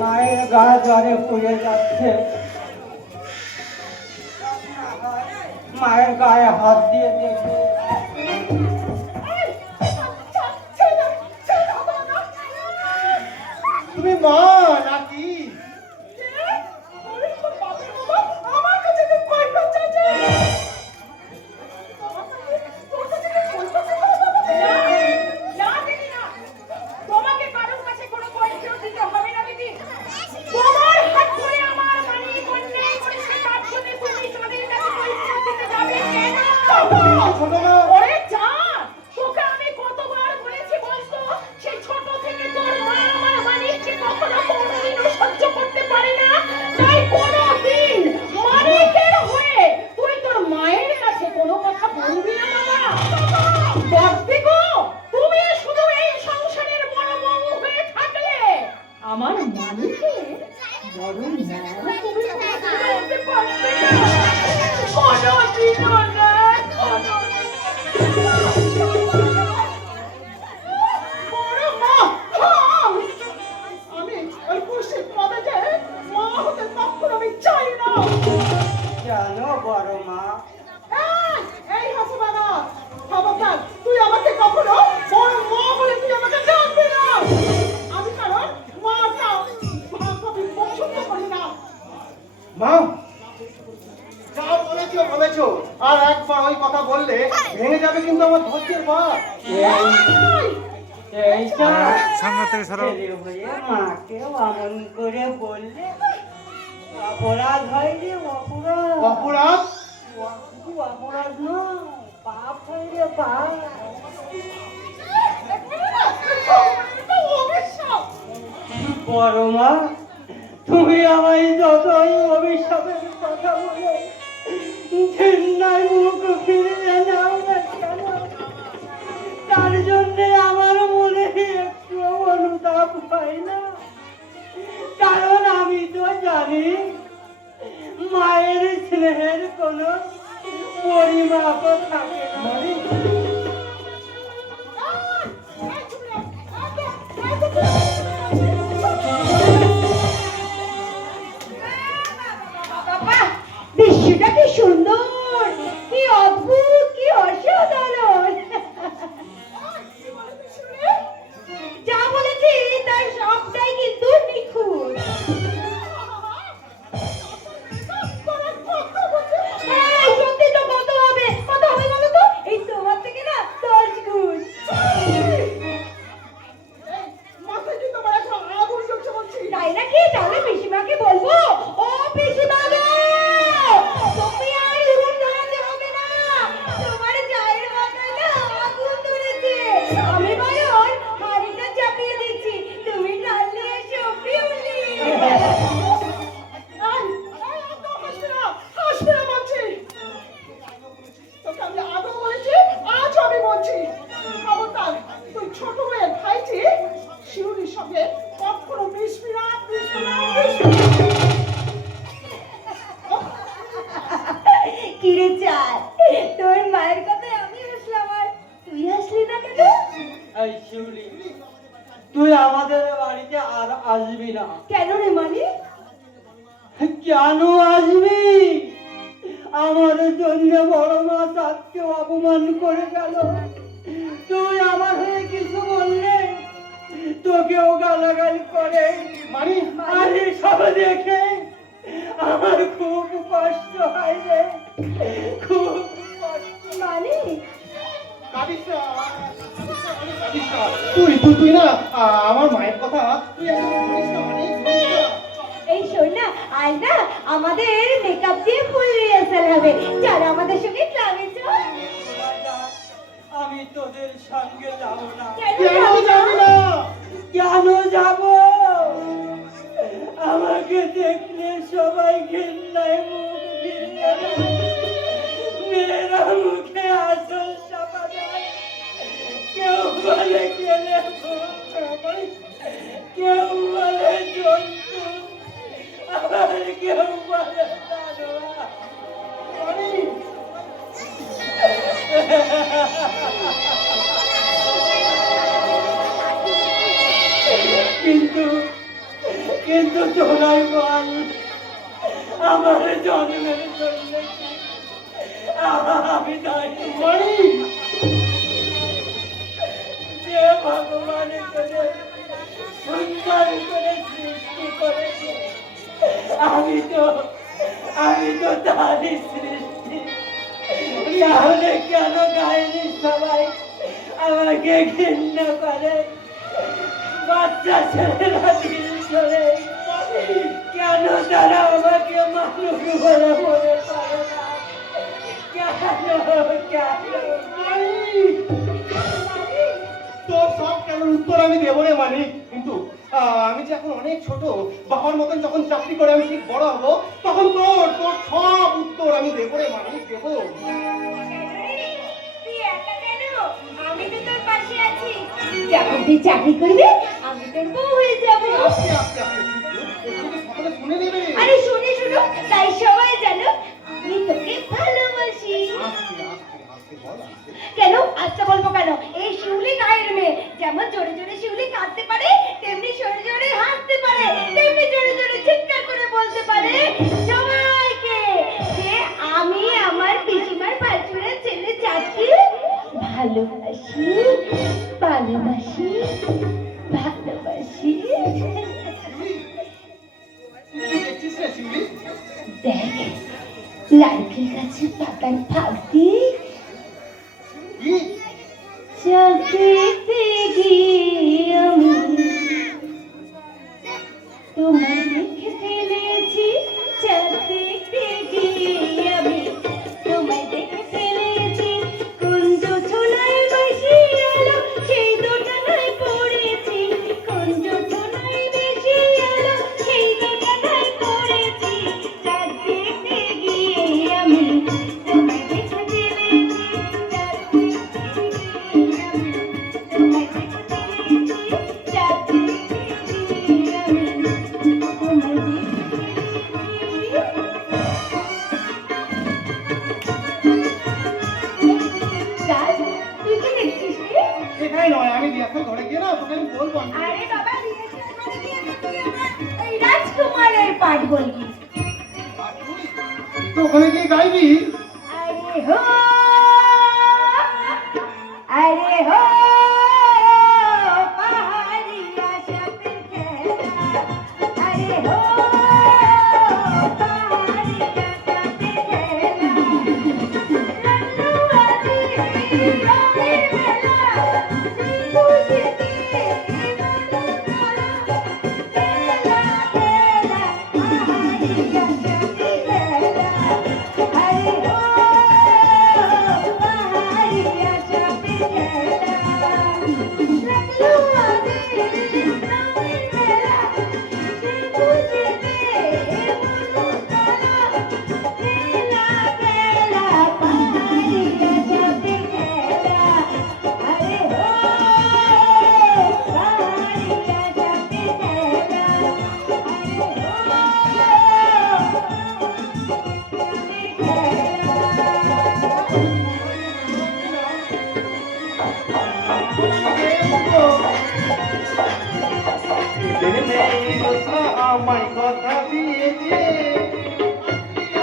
মায়ের গা জ্বরে পুড়ে যাচ্ছে, মায়ের গায়ে হাত দিয়ে দেখে তুমি মা নাকি? আমার কাছে তো কয়টা চাচা। না দিদি না, তোমাকে কারোর কাছে কোনো পয়সাও দিতে হবে না দিদি। তোমার হাত ধরে আমার বাড়ি কন্যাই করেছে, তার জন্য তুমি তাদের কাছে পয়সা দিতে যাবে কেন? ছোট মা ওরে যা, তোকে আমি কতবার বলেছি বলতো, সেই ছোট থেকে তোর মা আমার মানিককে কখনো কোনোদিনও সহ্য করতে পারে না, তাই কোনোদিন মানিকের হয়ে তুই তোর মায়ের কাছে কোনো কথা বলবি না বাবা। বলতে গো, তুমি শুধু এই সংসারের বড় বউ হয়ে থাকলে আমার মানিকের বড় মা তুমি বলতে পারবে না। কোনোদিনও না, বড় মা, আমি ওই খুশির পদে মা হতে কখনো আমি চাই না। জানো বড় মা, এই হাসিবানা, খবরদার তুই আমাকে কখনো বড় মা বলে তুই আমাকে ডাকবি না। আমি কারণ মাটা ভাবি পছন্দ করি না। মা যা বলেছো আর একবার ওই কথা বললে ভেঙে যাবে কিন্তু আমার ধৈর্যের বাঁধ। এইটা ছেলে হয়ে মাকেও আমন করে বললে অপরাধ হয় রে, অপরাধ। অপরাধ অপরাধ না, পাপ হয় রে, পাপ। বড় মা, তুমি আমায় যতই অভিশাপের কথা বলে ঘৃণায় মুখ ফিরিয়ে নাও না কেন, তার জন্যে আমার মনে একটু অনুতাপ হয় না। কারণ আমি তো জানি মায়ের স্নেহের কোনো পরিমাপ থাকে না। বাবা, দৃশ্যটা কি সুন্দর। গোপাল, তোর মায়ের কথায় আমি হাসলাম আর তুই হাসলি না কেন? এই শিউলি, তুই আমাদের বাড়িতে আর আসবি না। কেন রে মানি? কেন আসবি? আমার জন্য বড় মাছ আজকে অপমান করে গেল। তুই আমার হয়ে কিছু বললে তোকেও গালাগালি করে। মানে আর সব দেখে আমার খুব কষ্ট হয় রে, খুব কষ্ট। মানি কাঁদিস না, কাঁদিস না। তুই না আমার মায়ের কথা তুই একদম শুনিস না, মানে শুনিস না। এই শোন না, আজ না আমাদের মেকআপ দিয়ে ফুল রিহার্সাল হবে, যারা আমাদের সঙ্গে ক্লাবে চল। আমি তোদের সঙ্গে যাব না। কেন কেন যাবি যাবি না? না? কেন যাব? আমাকে দেখলে সবাই ঘেন্নায় মুখ ফিরিয়ে নেয়। মেয়েরা মুখে আসল চাপা দেয়। কেউ বলে গেলে কেউ বলে জন্তু, আবার কেউ বলে দারোয়া। কিন্তু কিন্তু তোরাই বল, আমার জন্মের জন্য কি আমি দায়ী? যে ভগবান করে সুন্দর করে সৃষ্টি করেছে, আমি তো তারই সৃষ্টি। তাহলে কেন গায়েনি সবাই আমাকে ঘৃণা করে? বাচ্চা ছেলেরা দিল চলে, কেন তারা আমাকে মানুষ বলে মনে করে না? কেন? তোর সব কেন উত্তর আমি দেবো রে মানিক, কিন্তু আমি যে এখন অনেক ছোট, বাবার মতন যখন চাকরি করে আমি ঠিক বড় হবো, তখন তোর সব উত্তর আমি দেবো রে মানিক, দেবো। তুই একা কেন? আমি তো তোর পাশে আছি। যখন তুই চাকরি করবি আমি তোর বউ হয়ে যাবো। আস্তে আস্তে আস্তে একটু কি সকলে শুনে নেবে? আরে শুনে শুনো, তাই সবাই জানো আমি তোকে ভালোবাসি। আস্তে আস্তে আস্তে বল, আস্তে। কেন আচ্ছা বলবো কেন? এই শিউলি গায়ের মেয়ে, যেমন জোরে জোরে শিউলি কাঁদতে পারে, তেমনি জোরে জোরে হাসতে পারে, তেমনি জোরে জোরে চিৎকার করে বলতে পারে সবাইকে যে আমি আমার পিসিমার ভাসুরের ছেলে চাকরি ভালোবাসি, ভালোবাসি, ভালোবাসি। তুই দেখছিস রে শিউলি? দেখ, নারকেল গাছের পাতার ফাঁক দিয়ে কি? চাঁদ দেখতে গিয়ে আমি তোমায় দেখে ফেলেছি। চাঁদ দেখতে গিয়ে আমি তোমায় দেখে ফেলেছি। কুঞ্জ ছোনায় বেশি এলো সেই দোটানায় পড়েছি। কুঞ্জ ছোনায় বেশি এলো সেই দোটানায় পড়েছি। চাঁদ দেখতে গিয়ে আমি তোমায় দেখে ফেলেছি। চাঁদ দেখতে গিয়ে আমি তোমায় দেখে ফেলেছি। চাঁদ দেখতে গিয়ে আমি তোমায় দেখে ফেলেছি। চাঁদ, তুই কি দেখছিস রে? সেটাই নয়, আমি রিহার্সাল ঘরে গিয়ে না তোকে আমি বলবো। আরে বাবা, রিহার্সাল করে দিয়ে তুই আমার এই রাজকুমারের পাঠ বলবি। তো ওখানে গিয়ে গাইবি? আরে হো, আরে হো, পাহাড়িয়া সাথে খেলা। আরে হো, পাহাড়িয়া সাথে খেলা। লাল্লু আদি রঙের মেলা। খুশিতে মন ভরা। খেলা, খেলা, পাহাড়িয়া সাথে খেলা। আরে হো, আমায় কথা দিয়েছে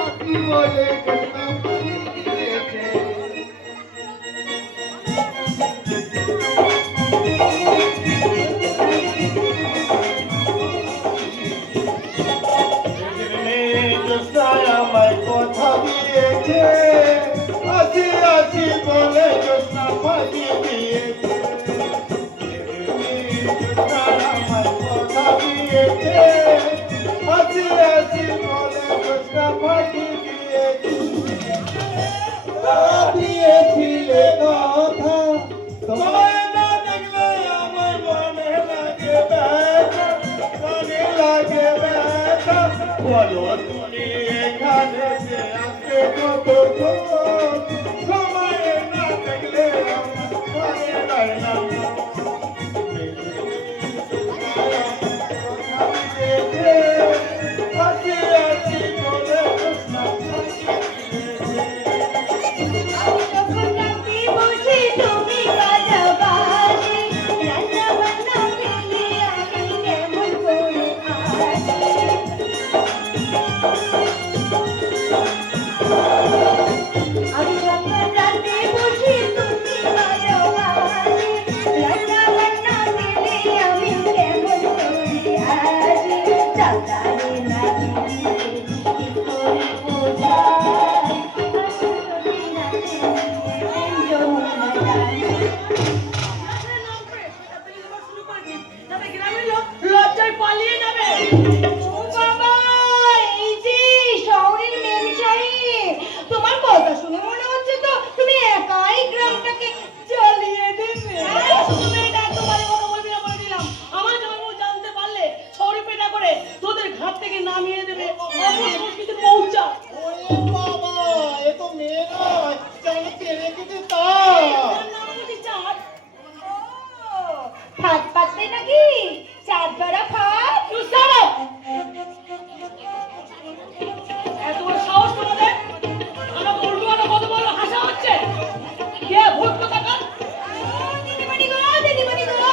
আসি বলে কথা দিয়েছে আমায় কথা দিয়েছে আসি আসি বলে জোৎস্না পাঠিয়ে দিয়েছে আমায় কথা দিয়েছে আসি আসি বলে জোৎস্না পাঠিয়ে দিয়েছিলে কথা তোমায় না দেখলে আমার মনে লাগে ব্যথা মনে লাগে ব্যথা বলো তুমি এখানে যে আসবে কত সময় না দেখলে আমার মনে লাগে না আসি আসি বলে জোৎস্না যখন রাতে বসে তুমি বাজাবাজি রান্না বান্না ফেলে আমি কেমন করে আসি আমি যখন রাতে বসে তুমি বাজাবাজি রান্না বান্না ফেলে আমি কেমন করে আসি চাচারে নাকি কি করে বোঝাই লজ্জায় পালিয়ে যাবে। ও বাবা, এই যে শহরের মেম সাহেব, তোমার কথা শুনে মনে হচ্ছে তো তুমি একাই গ্রামটাকে চালিয়ে দেবে। শুধু মেয়েটা একবারে কথা বলবি না বলে দিলাম। আমার জন্ম জানতে পারলে ছড়ি পেটা করে তোদের ঘাট থেকে নামিয়ে দেবে অপসংস্কৃতির মৌচা। ওরে বাবা এ তো মেয়ে নয় জানি পেরে দিতে তা ওর নাম বুঝি চাঁদ। ফাঁদ পাতবে নাকি? চাঁদ ধরা ফাঁদ? You shut up! এত বড় সাহস তোমাদের? আমাকে উল্টো কত বড় হাসা হচ্ছে? কে ভূত কোথাকার? দিদিমণি গো,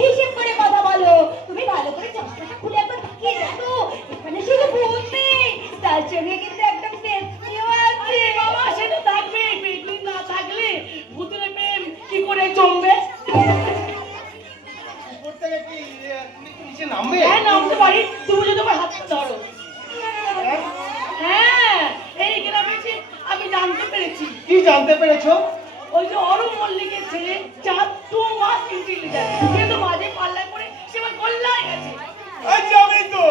হিসেব করে কথা বলো। তুমি ভালো করে চশমাটা খুলে একবার তাকিয়ে দেখো, এখানে শুধু ভূত নেই, তার সঙ্গে কিন্তু একটা পেতনিও আছে। আরে বাবা সেটা থাকবে, পেটনি না থাকলে ভূতের প্রেম কি করে জমবে? উপর থেকে কি নিচে নামবে হ্যাঁ নামতে পারি, তুমি যদি আমার হাতটা ধরো। হ্যাঁ এই গ্রামে এসে আমি জানতে পেরেছি কি জানতে পেরেছো ওই যে অরুণ মল্লিকের ছেলে চাঁদ টু মাস ইন্টেলিজেন্ট, কিন্তু মাঝে পাল্লায় পড়ে সে আমার গোল্লায় গেছে। আচ্ছা আমি তো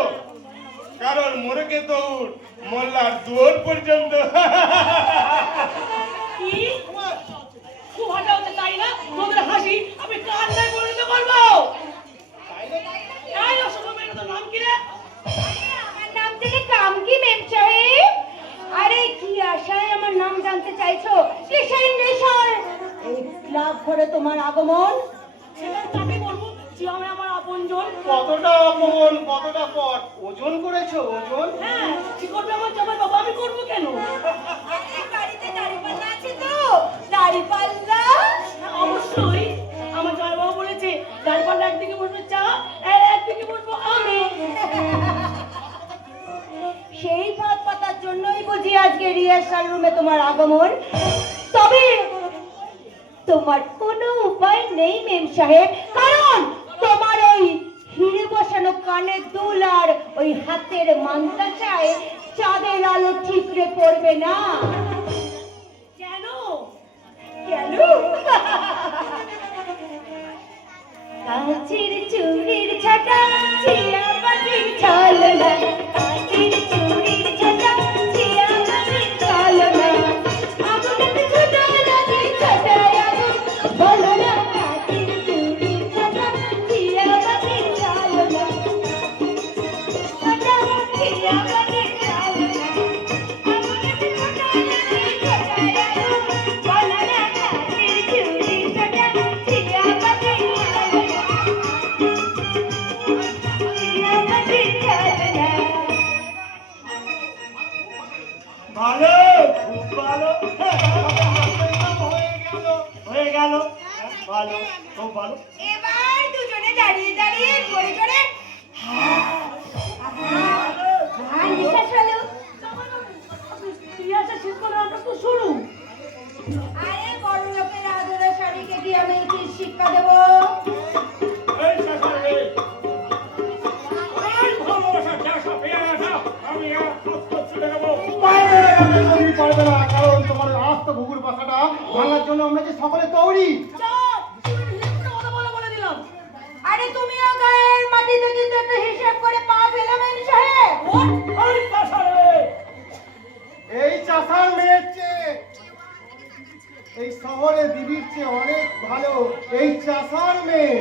কারণ মোরকে দৌড় মোল্লার দুয়ার পর্যন্ত কি খুব হাঁটা হচ্ছে তাই না? তোদের হাসি আমি কান্নায় পরিণত করবো। এই অসভ্য মেয়েটার তোর নাম কি রে? আমার নাম থেকে কাম কি মেম সাহেব? আরে কি আশায় আমার নাম জানতে চাইছো? কিসের নেশায় এই ক্লাব ঘরে তোমার আগমন? সেটা তাকে বলবো যে আমি আমার আপনজন। কতটা অপমান কতটা পট ওজন করেছো ওজন হ্যাঁ কি করবে আমার জামাই বাবা, আমি করবো কেন? বাড়িতে দাড়িপাল্লা আছে তো? দাড়িপাল্লা? হ্যাঁ, অবশ্যই আমার জামাই বাবা বলেছে দাঁড়পাল্লা একদিকে বসবো চা আর একদিকে বসবো আমি। সেই ভাত পাতার জন্যই বুঝি আজকে রিহার্সাল রুমে তোমার আগমন। তবে তোমার কোনো উপায় নেই মেম সাহেব, কারণ তোমার ওই হিরে বসানো কানের দুল আর ওই হাতের মান্তাসায় চাঁদের আলো ঠিকরে পড়বে না। কেন? কেন? কাঁচের চুড়ির ছাটা ছিয়া বাজির ছলনা, কাঁচের চুড়ির ছাটা ছিয়া বাজির ছলনা, আগুনেতে ছোটা লাগে ছোটায় আগুন বলো না, কাঁচের চুড়ির ছাটা ছিয়া বাজির ছলনা, ছাটা ছিয়া বাজির ছলনা, আগুনেতে ছোটা লাগে ছোটায় আগুন বলো না, কাঁচের চুড়ির ছাটা ছিয়া বাজির ছলনা। ভালো খুব ভালো হয়ে গেল ভালো খুব ভালো এবার দুজনে দাঁড়িয়ে দাঁড়িয়ে জোরে জোরে বিশ্বাস হলো? রিহার্সাল শেষ করে আমরা তো শুরু। আরে বড় লোকের আদরের শাড়িকে কি আমি কি শিক্ষা দেবো? এই শাসন রে এই ভালোবাসা দেশা পেয়ে আসা আমি আর সত্য ছেড়ে দেবো তুমি পারবে না, কারণ তোমার আস্ত ঘুঘুর বাসাটা ভাঙার জন্য আমরা যে সকলে তৈরি। চুপ! কথা বলে দিলাম। আরে তুমিও গায়ের মাটিতে কিন্তু একটু হিসাব করে পা ফেলো মেম সাহেব। এই শাসন রে এই চাষার মেয়ের চেয়ে এই শহরে দিদির চেয়ে অনেক ভালো এই চাষার মেয়ে।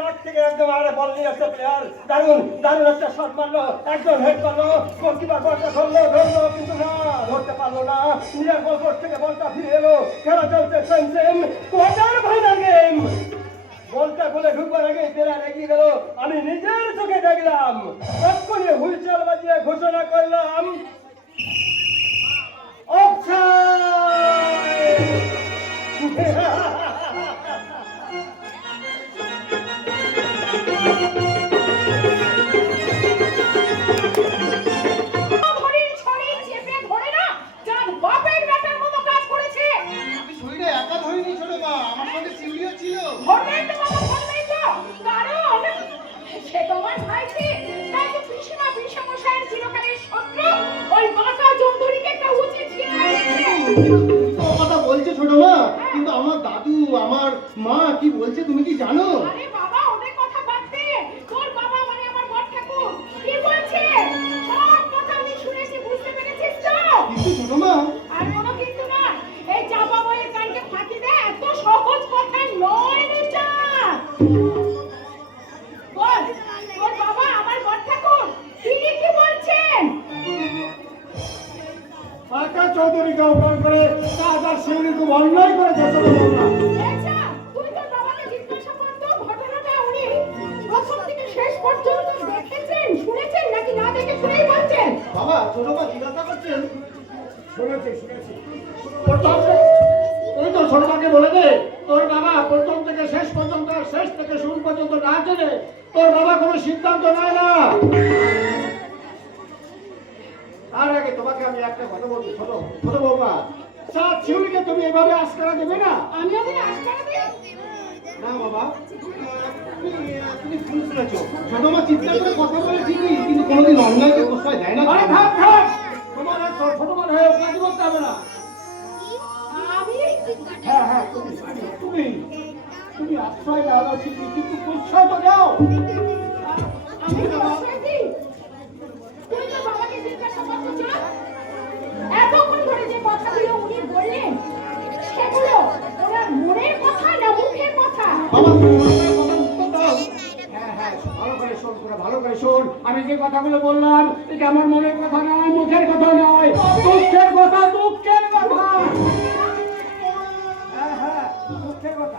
মাঠ থেকে একদম আরে বল নিয়ে একটা প্লেয়ার দারুণ দারুণ একটা শট মারলো একদম হেড করলো গোলকিপার বলটা ধরলো কিন্তু না ধরতে পারলো না নিজের গোল পোস্ট থেকে বলটা ফিরে এলো খেলা চলছে সেম কোয়ার্টার ফাইনাল গেম বলটা গোলে ঢুকবার আগে প্লেয়ার এগিয়ে গেল আমি নিজের চোখে দেখলাম তখনই হুইলচেয়ার বাজিয়ে ঘোষণা করলাম ঘড়ির ছড়ি চেপে ধরে না যার বাপের বেটার মতো কাজ করেছে। আমি শরীরে একা ধরিনি ছোট মা, আমার সঙ্গে সিউড়িও ছিল। ধরবেই তো বাবা, ধরবেই তো। কারণ সে তোমার ভাইকে তাই তো পিসিমা পিসামশাইয়ের চিরকালের শত্রু ওই বাঁকা জন্তুরিকে একটা উচিত শিক্ষা দিয়েছে। তো কথা বলছে ছোট মা, কিন্তু আমার দাদু আমার মা কি বলছে তুমি কি জানো? আরে বাবা ওদের কথা বাদ দে, তোর বাবা মানে আমার বড় ঠাকুর কি বলছে সব কথা আমি শুনেছি, বুঝতে পেরেছিস তো? কিন্তু ছোট মা, আর কোনো কিন্তু না, এই চাপা বইয়ের কানকে ফাঁকি দে, এত সহজ কথা নয় রুচা। বল তোর বাবা আমার বড় ঠাকুর তিনি কি বলছেন? পাকা চৌধুরীকে অপমান করে তার শিউরি খুব অন্যায় করে যেতে দেবো না আচ্ছা তুই তোর বাবাকে জিজ্ঞাসা কর তো ঘটনাটা উনি প্রথম থেকে শেষ পর্যন্ত দেখেছেন শুনেছেন নাকি না দেখে শুনেই বলছেন? বাবা ছোট মা জিজ্ঞাসা করছেন। শুনেছি প্রথম ওই তো ছোটমাকে বলে দে তোর বাবা প্রথম থেকে শেষ পর্যন্ত শেষ থেকে শুরু পর্যন্ত না জেনে তোর বাবা কোনো সিদ্ধান্ত নেয় না তার আগে তোমাকে আমি একটা কথা বলছি ছোট বৌমা চাঁদ শিউরিকে তুমি এভাবে আশকারা দেবে না আমি ওদের আশকারা দিই? না বাবা, তুমি ভুল শুনেছো। ছোট মা চিৎকার করে কথা বলে ঠিকই, কিন্তু কোনোদিন অন্যায়কে প্রশ্রয় দেয় না। আরে থাক থাক তোমার আর ছোট মান হয়ে কাজ করতে হবে না আমি হ্যাঁ তুমি আশ্রয় দেওয়া উচিত কিন্তু উৎসাহ তো দাও আমি আশ্রয় দিই? তুই তোর বাবাকে জিজ্ঞাসা করতে চাস? এতক্ষণ ধরে যে কথাগুলো উনি বললেন সেগুলো ওনার মনের কথা না মুখের কথা? বাবা তুমি আমার কথা উত্তর দাও। হ্যাঁ ভালো করে শোন আমি যে কথাগুলো বললাম এটা আমার মনের কথা নয় মুখের কথা নয় দুঃখের কথা হ্যাঁ দুঃখের কথা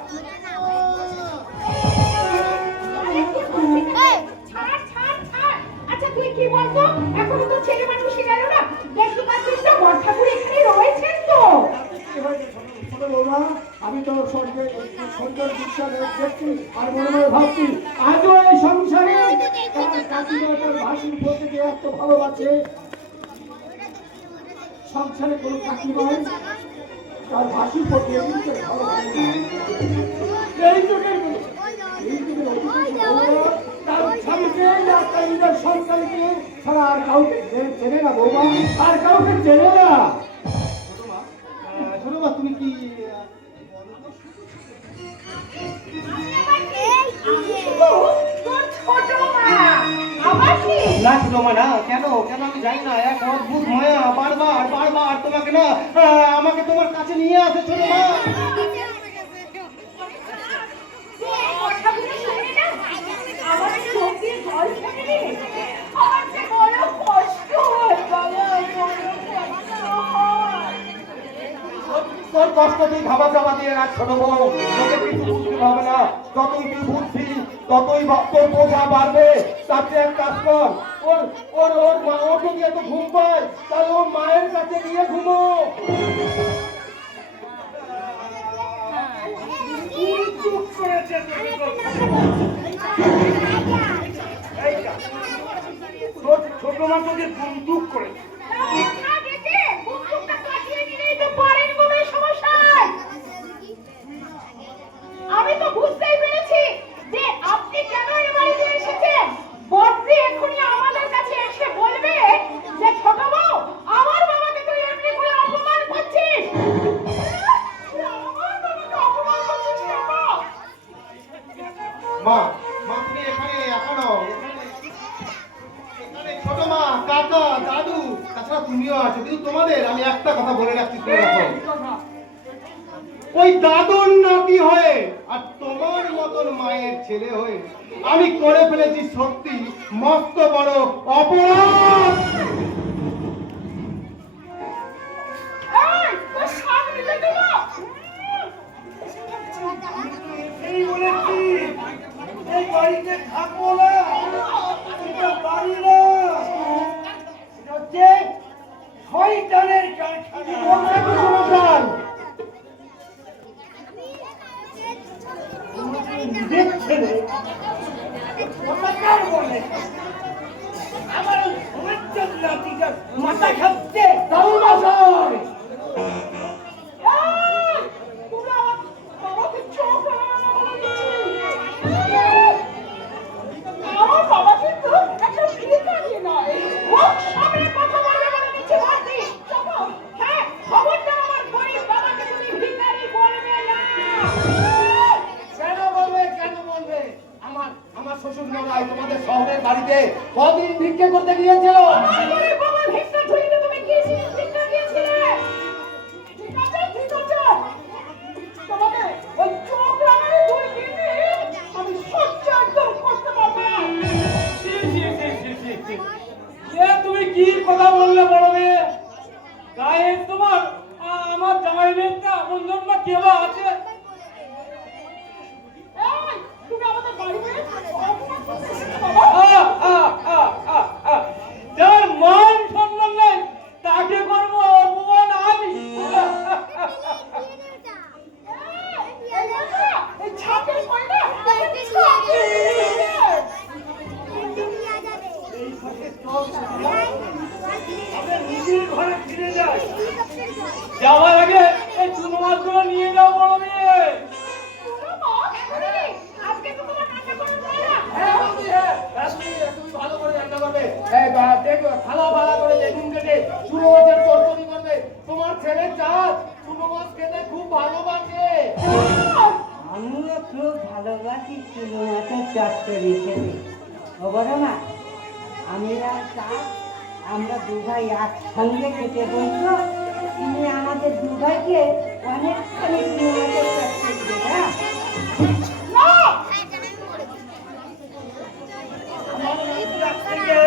ছাড়। আচ্ছা তুই কি বলতো এখনো তো ছেলে মানুষই গেল না, দেখতে পাচ্ছিস তো বড় ঠাকুর এখানে রয়েছেন তো। কি হয়েছে ছোট বৌমা আমি তো সুন্দর দৃশ্য দেখছি আর মনে মনে ভাবছি আজও এই সংসারে তার কাকিমা তার ভাসির প্রতি যে এত ভালোবাসে সংসারে কোনো কাকিমাই তার ভাসির প্রতি এমনিতে ভালোবাসে এই যুগের তার স্বামীকে তার নিজের সন্তানকে ছাড়া আর কাউকে চেনে না বৌমা আর কাউকে চেনে না ছোট মা তুমি কি না ছোট মা না, কেন আমি জানি না, এক অদ্ভুত মায়া বারবার তোমাকে না আমাকে তোমার কাছে নিয়ে আসে ছোট মা। তোর কষ্ট তুই ধাবা দিয়ে রাখ ছোট বউ, তোকে কিছু বুঝতে হবে না, যতই তুই বুঝবি ততই তোর বোঝা বাড়বে। তাতে এক কাজ কর, ওর মা ও যদি এত ঘুম পায় তাহলে ওর মায়ের কাছে গিয়ে ঘুমো। চুপ করেছে তুমি তো। এইটা ছোট মা তোকে বন্দুক করেছে। না দেখে বন্দুকটা কাটিয়ে নিলেই তো পারেন কোনো সমস্যায়। আমি তো বুঝতেই পেরেছি যে আপনি কেন এই বাড়িতে এসেছেন। বদ্রি এক্ষুনি আমাদের কাছে এসে বলবে যে ছোট বউ আমার বাবাকে তুই এমনি করে অপমান করছিস। আমার বাবাকে অপমান করছিস কেন? মা মা তুমি এখানে এখনো এখানে ছোট মা কাকা দাদু তাছাড়া তুমিও আছো, কিন্তু তোমাদের আমি একটা কথা বলে রাখছি, শুনে রাখো। ওই দাদুর নাতি হয়ে আর তোমার মতন মায়ের ছেলে হয়ে আমি করে ফেলেছি সত্যি মস্ত বড় অপরাধ। এই তোর সামনে দেখো না। এই বলেছি এই বাড়িতে থাকবো না, এটা বাড়ি না, এটা হচ্ছে শয়তানের কারখানা। নিজের ছেলে কথাকার বলে আমার ওই সমস্ত নাতিটার মাথা খাচ্ছে দারুণ আশয়। এই তোরা আমার বাবাকে চোখ আমার বাবা কিন্তু একটা ভিখারি নয়। মুখ সামনে কথা বলে বলে নিচে মারতি। চলো, হ্যাঁ খবরদার আমার গরিব বাবাকে তুমি ভিখারি বলবে না। কেন বলবে কেন বলবে? আমার আমার শ্বশুর মশাই তোমাদের শহরের বাড়িতে কদিন ভিক্ষে করতে গিয়েছিল। আমার গরিব বাবার ভিক্ষা ঝুলিতে তুমি কি ভিক্ষা দিয়েছিলে? ঠিক আছে ঠিক আছে। তোমাকে ওই চোখ লাগানো দুই দিনে আমি সহ্য একদম করতে পারবো না। তুমি কি কথা বললে বড় মেয়ে? গায়ে তোমার আমার জামাই মেয়েটা আপনজন না কেউ আছে? এই তুমি আমাদের বাড়িতে অপমান করছিস বাবা। যার মান সম্মান নেই তাকে করবো অপমান আমি। এই ছাপের পয়লা নিজের ঘরে ফিরে যায়। যাওয়ার আগে এই চুনো মাছগুলো নিয়ে যাও বড় মেয়ে। আজকে তো তোমার রান্না করার পয়লা। হ্যাঁ বলছি, হ্যাঁ রাসমি, তুমি ভালো করে রান্না করবে। এই দেখো থালা ভালো করে বেগুন কেটে চুনো মাছের চটচড়ি করবে। তোমার ছেলে চাঁদ চুনো মাছ খেতে খুব ভালোবাসে। আমিও খুব ভালোবাসি চুনো মাছের চচ্চড়ি খেতে। ও বড় মা, আমি আর চাঁদ আমরা দু ভাই একসঙ্গে খেতে বলছো। তুমি আমাদের দু ভাইকে অনেকখানি চুনো মাছের চচ্চড়ি দেবে। না আমার রাত থেকে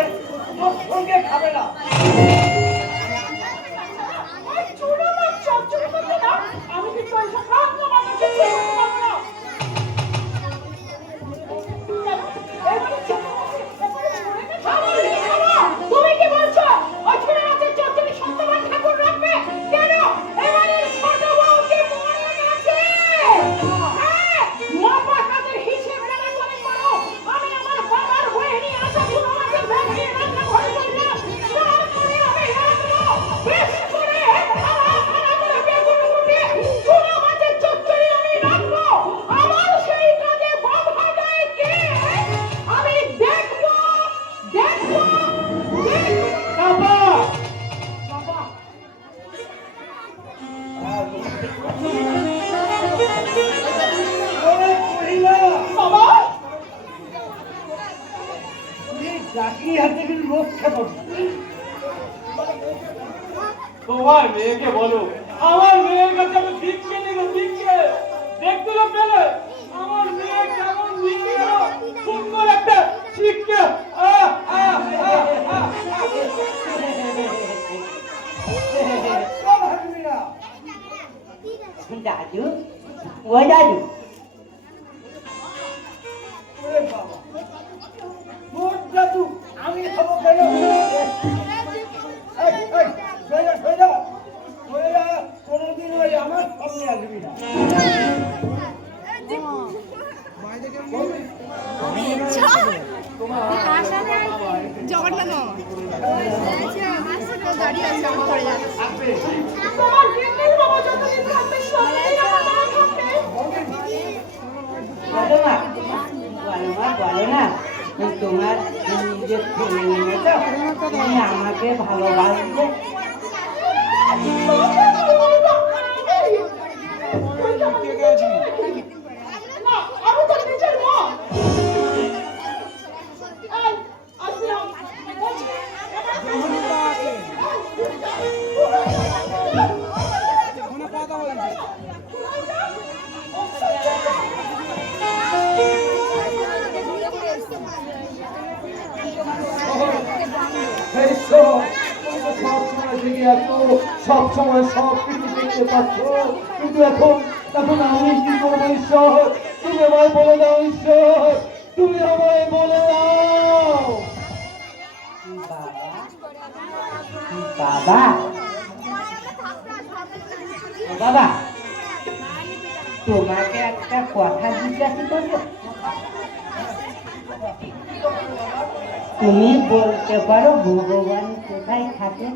তোমার সঙ্গে খাবে না। ওই চুনো মাছ চচ্চড়ি করতে না আমি কিন্তু এইসব রান্না বান্না কিছু করতে পারবো না। তুমি কি বলছো? ওই ছোট মাছের চচ্চড়ি সত্যবান ঠাকুর রাখবে কেন? এবারে ছোট বউকে মরে গেছে। হ্যাঁ, মাপা কাজের হিসেব রাখা করে করো। আমি আমার বাবার বই নিয়ে আসা ছোট মাছের ভেঙে রান্না ঘরে করলাম। তারপরে আমি রাখবো বেশি করে ভাড়া করে বেগুন কুটে ছোট মাছের চচ্চড়ি আমি রাখবো। আমার সেই কাজে বাধা দেয় কে? আমি দেখবো দেখবো দেখবো। বাবা বাবা ওরে মহিলা, বাবা তুমি চাকরি হাতে কিন্তু রক্ষা করবে। তোমার মেয়েকে বলো আমার মেয়ের কাছে আমি ভিক্ষে নেবো, ভিক্ষে দেখতে তো পেলে আমার মেয়ে কেমন ভিক্ষে সুন্দর একটা শিক্ষা। ভাববি না। দাদু, ও দাদু, ওরে বাবা, তোর জাদু আমি হবো কেন? কোনোদিন ওই আমার সামনে আসবি না। তোমার গিন্নির বাবা যতদিন থাকবে সত্যি আমার মনে থাকবে। বলো মা, বলো না তোমার নিজের ছেলে মেয়ে তো তুমি আমাকে ভালোবাসবে। না, আমি তো নিজের মা। এই, আসলাম। এই সব সময় থেকে এত সব সময় সব কিছু দেখতে পাচ্ছ, কিন্তু এখন আমি কি করবো ঈশ্বর? তুমি আমায় বলে দাও ঈশ্বর, তুমি আমায় বলে দাও। বাবা বাবা, তোমাকে একটা কথা জিজ্ঞাসা করবো? তুমি বলতে পারো ভগবান কোথায় থাকে?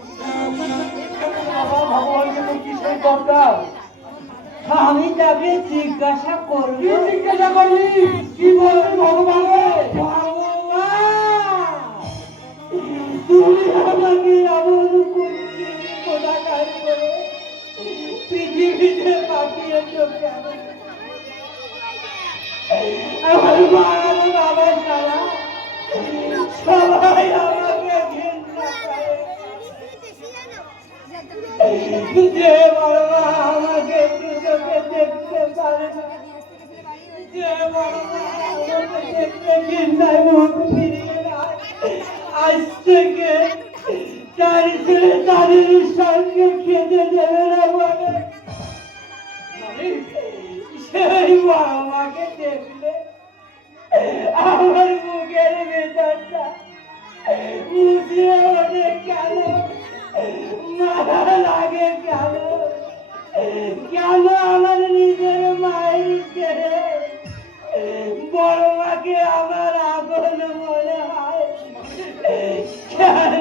ভগবানকে তো কিসের দরকার? আমি তাকে জিজ্ঞাসা করবো। জিজ্ঞাসা করবি কি বলবি ভগবানকে? তুমি আমাকে এমন কোথাকার করে পৃথিবীতে পাঠিয়েছ কেন? আমার মা আর বাবা ছাড়া সবাই আমাকে ঘৃণা করে। যে বড় মা আমাকে দু চোখে দেখতে পারে না, যে বড় মা আমাকে দেখতে ঘৃণায় মুখ ফিরিয়ে নেয়, আজ থেকে তার ছেলে তাদের সঙ্গে খেতে দেবে না বলে সেই বড় মাকে দেখলে আমার মুখের ভেতরটা মুছিয়ে ওঠে কেন? মায়া লাগে কেন? কেন আমার নিজের মায়ের ছেড়ে বড় মাকে আমার আপন মনে হয়? কেন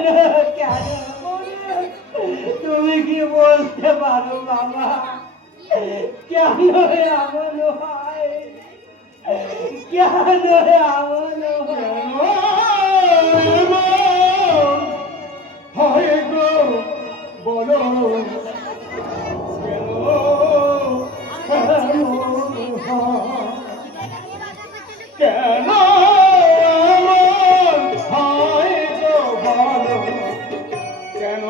কেন? তুমি কি বলতে পারো বাবা? কেন এমন হয়? কেন এমন হয় গো বলো কেন এমন হয় গো বলো, কেন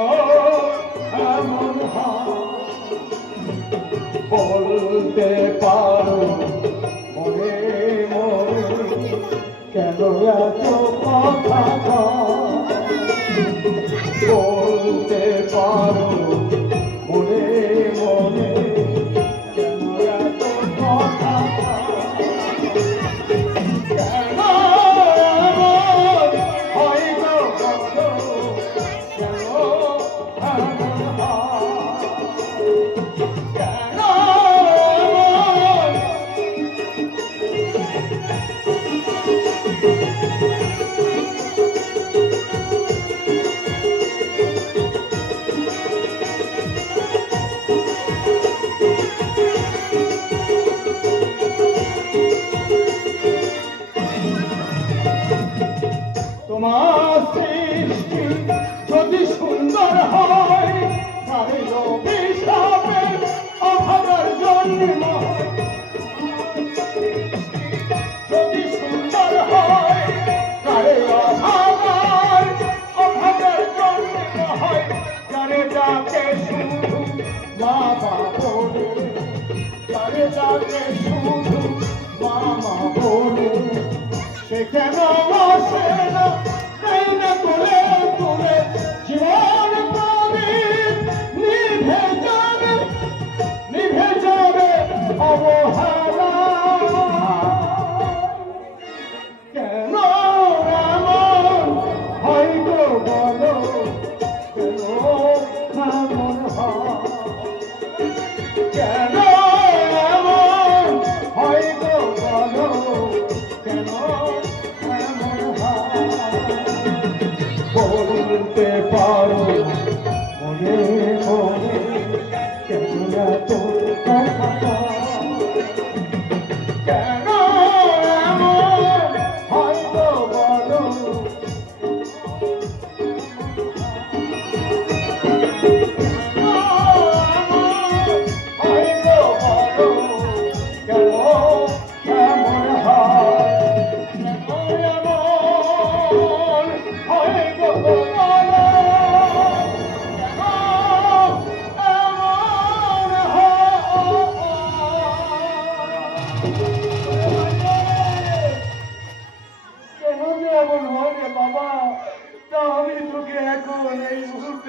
এমন হয়? বলতে পারো মনে মনে কেন এত কথা কও? বলতে পারো মনে মনে কেন এত কথা কও? কেন এমন হয় গো বলো, কেন এমন হয়? কেন তোমার সৃষ্টি যদি সুন্দর হয়, তাহলে অভিশাপের অভাবের জন্ম হয়। যদি সুন্দর হয়, তাহলে অভাবের জন্ম হয়। যারে যাকে শুধু মা বলে, যারে যাকে শুধু মা বলে, সে কেন বসে না তুলে তুলে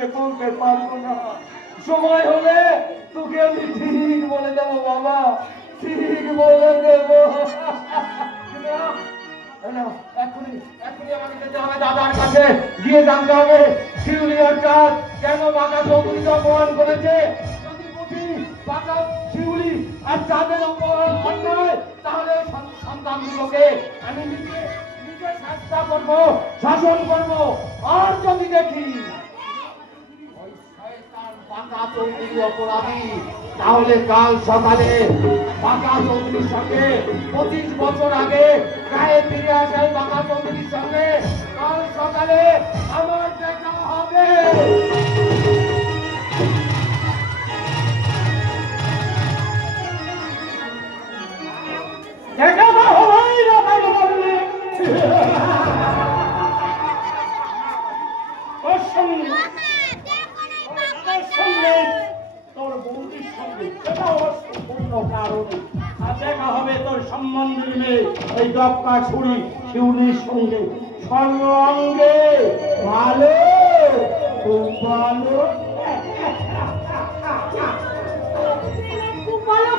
তোকে বলতে পারবো না। সময় হলে তোকে আমি ঠিক বলে দেবো বাবা, ঠিক বলে দেবো। এখনই আমাকে যেতে হবে দাদার কাছে, গিয়ে জানতে হবে শিউলি আর চাঁদ কেন বাঁকা চৌধুরীকে অপমান করেছে। যদি বুঝি বাঁকা শিউলি আর চাঁদের অপমান অন্যায়, তাহলে ওই সন্তানগুলোকে আমি নিজে শাস্তি করবো, শাসন করবো। আর যদি দেখি ওই শয়তান বাঁকা চৌধুরী অপরাধী, তাহলে কাল সকালে বাঁকা চৌধুরীর সঙ্গে 25 বছর আগে গায়ে ফিরে আসাই বাঁকা চৌধুরীর সঙ্গে কাল সকালে আমার দেখা হবে। দেখা তো হলোই না তাই বললে। তোর সঙ্গে তোর বৌদির সঙ্গে সেটা অবশ্য পূর্ণ কারণ। আর দেখা হবে তোর সম্বন্ধের মেয়ে এই দপ্পা ছুরি শিউলির সঙ্গে সর্ব অঙ্গে। ভালো, খুব ভালো।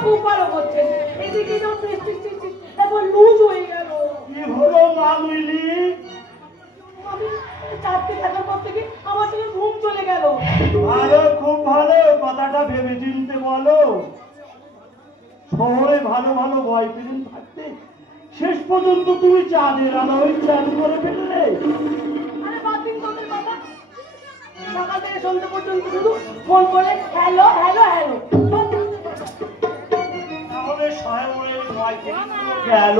খুব ভালো করছেন। এদিকে তো এখন লুজ হয়ে গেল। কি হলো মামুলি? আমি চারটে থাকার পর থেকে আমার থেকে ঘুম চলে গেল। ভালো, খুব ভালো। কথাটা ভেবে চিনতে বলো। শহরে ভালো ভালো বয়ফ্রেন্ড থাকতে শেষ পর্যন্ত তুমি চাঁদের আলোয় চান করে ফেললে। আরে বাদ দিন তোদের কথা। সকাল থেকে সন্ধ্যে পর্যন্ত শুধু ফোন করে হ্যালো হ্যালো হ্যালো। তাহলে শহরের বয়ফ্রেন্ড গেল।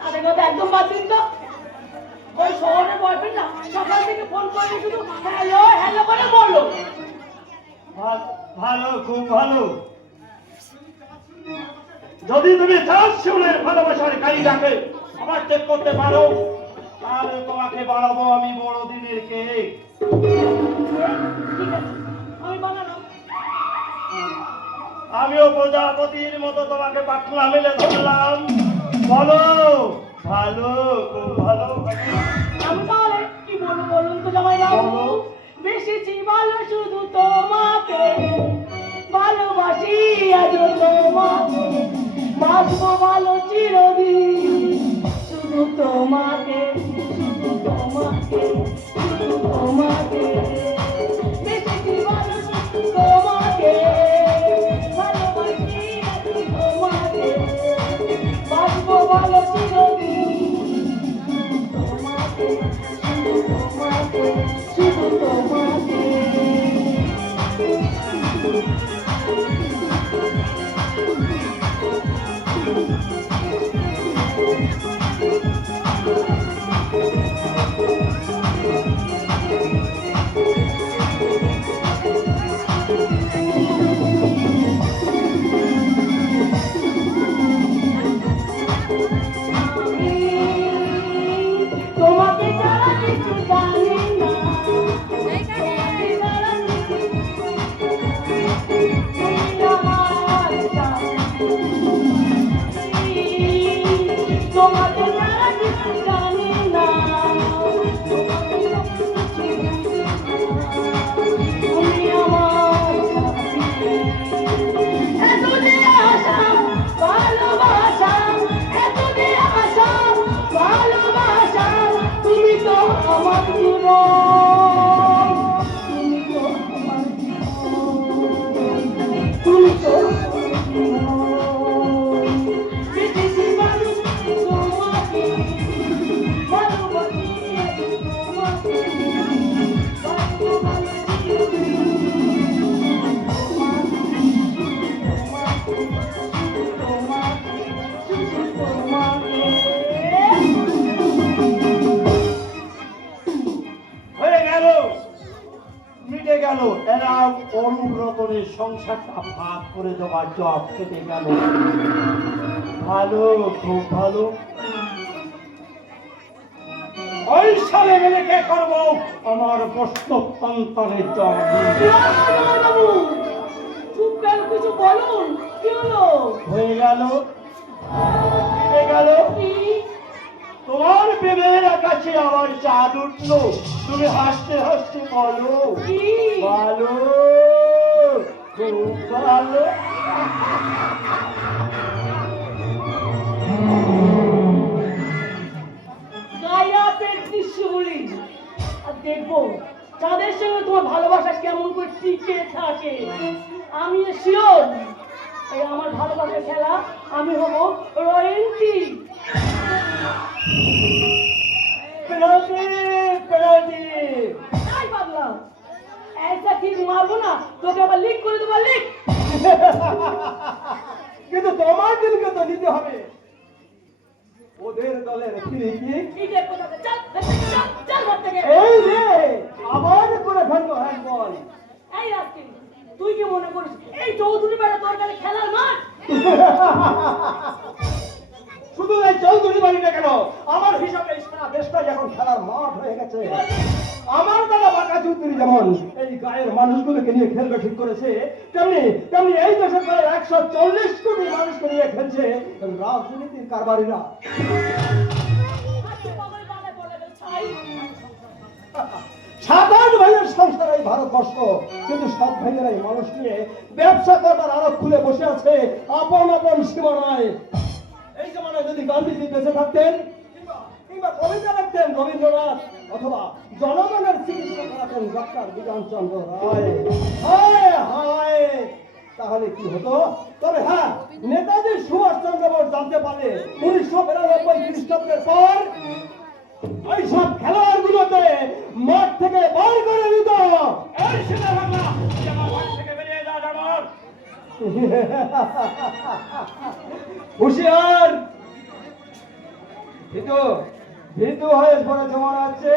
তাদের কথা একদম বাদ দিন তো। ওই শহরের বয়ফ্রেন্ড না সকাল থেকে ফোন করে শুধু হ্যালো হ্যালো করে বললো। ভালো, খুব ভালো। যদি তুমি চাঁদ শিউলের ভালোবাসার গাড়িটাকে আমার চেক করতে পারো, তাহলে তোমাকে বাড়াবো আমি বড়দিনের কেক। ঠিক আছে, আমি বানালাম। আমিও প্রজাপতির মতো তোমাকে পাখনা মেলে ধরলাম। বলো, ভালো, খুব ভালো। আমি তাহলে কি বলবো বলুন তো জামাই বাবু? বলো। বেশিছি ভালো শুধু তোমাকে, ভালোবাসি আজ তোমাকে, বাঁচবো ভালো চিরদিন শুধু তোমাকে, শুধু তোমাকে, শুধু তোমাকে। বেশিছি ভালো শুধু তোমাকে, ভালোবাসি আজ তোমাকে, বাঁচবো ভালো চিরদিন তোমাকে, শুধু তোমাকে, শুধু তোমাকে। তোমাকে ছাড়া কিছু জানি না, তোমাকে ছাড়া কিছু তুমি আমার সাথী। তোমাকে ছাড়া কিছু জানি না, তোমাকে ছাড়া কিছু তুমি আমার সাথী। এত যে আশা ভালোবাসা, এত যে আশা ভালোবাসা, তুমি তো আমার জীবন, তুমি তো আমার জীবন, তুমি তো আমার জীবন। বেশি মানুষ তোমাকে, ভালোবাসি তোমাকে, হয়ে গেল, মিটে গেল। এরা অনুব্রতনের সংসারটা ভাগ করে দেওয়ার জব কেটে গেল। ভালো, খুব ভালো। ওই সালে মিলে কে করবো আমার প্রশ্নোত্তরের জব। বাবু চুপ কেন, কিছু বলুন। কি হলো? হয়ে গেল, মিটে গেল। কি? তোমার প্রেমের আকাশ কাছে আমার চাঁদ উঠলো, তুমি হাসতে হাসতে বলো কি? ভালো, খুব ভালো। গায়া পেট দৃশ্য বলি আর দেখবো চাঁদের সঙ্গে তোমার ভালোবাসা কেমন করে টিকে থাকে। আমি শিওর এই আমার ভালোবাসার খেলা আমি হব রয়্যালটি। Penalty, penalty. তাই ভাবলাম ऐसा ঠিক মারবো না, তোকে আবার লিক করে দেবো, লিক। কিন্তু তোমার দিলকে তো দিতে হবে। ওদের দলের ফ্রি কিক এই দেখো তাকে, চল চল চল ঘর থেকে। এই রে, আবার করে ফেলবো হ্যান্ডবল। এই রাস্তি তুই কি মনে করিস এই চৌধুরী বেড়া তোর কাছে খেলার মাঠ? শুধু এই চৌধুরী বাড়িটা কেন, আমার হিসাবে এই সারা দেশটাই এখন খেলার মাঠ হয়ে গেছে। আমার দাদা বাঁকা চৌধুরী যেমন এই গায়ের মানুষগুলোকে নিয়ে খেলবে ঠিক করেছে, তেমনি তেমনি এই দেশের প্রায় 140 কোটি মানুষকে নিয়ে খেলছে রাজনীতির কারবারিরা। আজকে বাবার গালে বলে দে ছাই। 7-8 ভাইয়ের সংসার এই ভারতবর্ষ, কিন্তু সব ভাইয়েরাই মানুষ নিয়ে ব্যবসা করবার আরো খুলে বসে আছে আপন আপন সীমানায়। এই জমানায় যদি গান্ধীজি বেঁচে থাকতেন কিংবা কবিতা লিখতেন রবীন্দ্রনাথ, অথবা জনগণের চিকিৎসা করাতেন ডক্টর বিধানচন্দ্র রায়, হায় হায়, তাহলে কি হতো? তবে হ্যাঁ, নেতাজি সুভাষচন্দ্র বোস জানতে পারলে 1992 খ্রিস্টাব্দের পর ওই সব খেলোয়াড়গুলোকে মাঠ থেকে বার করে দিত। এই ছেলে বাংলা আমার বাড়ি থেকে বেরিয়ে যা জামাল। হুশিয়ার, ভীতু ভীতু হয়ে পড়েছে মনে হচ্ছে।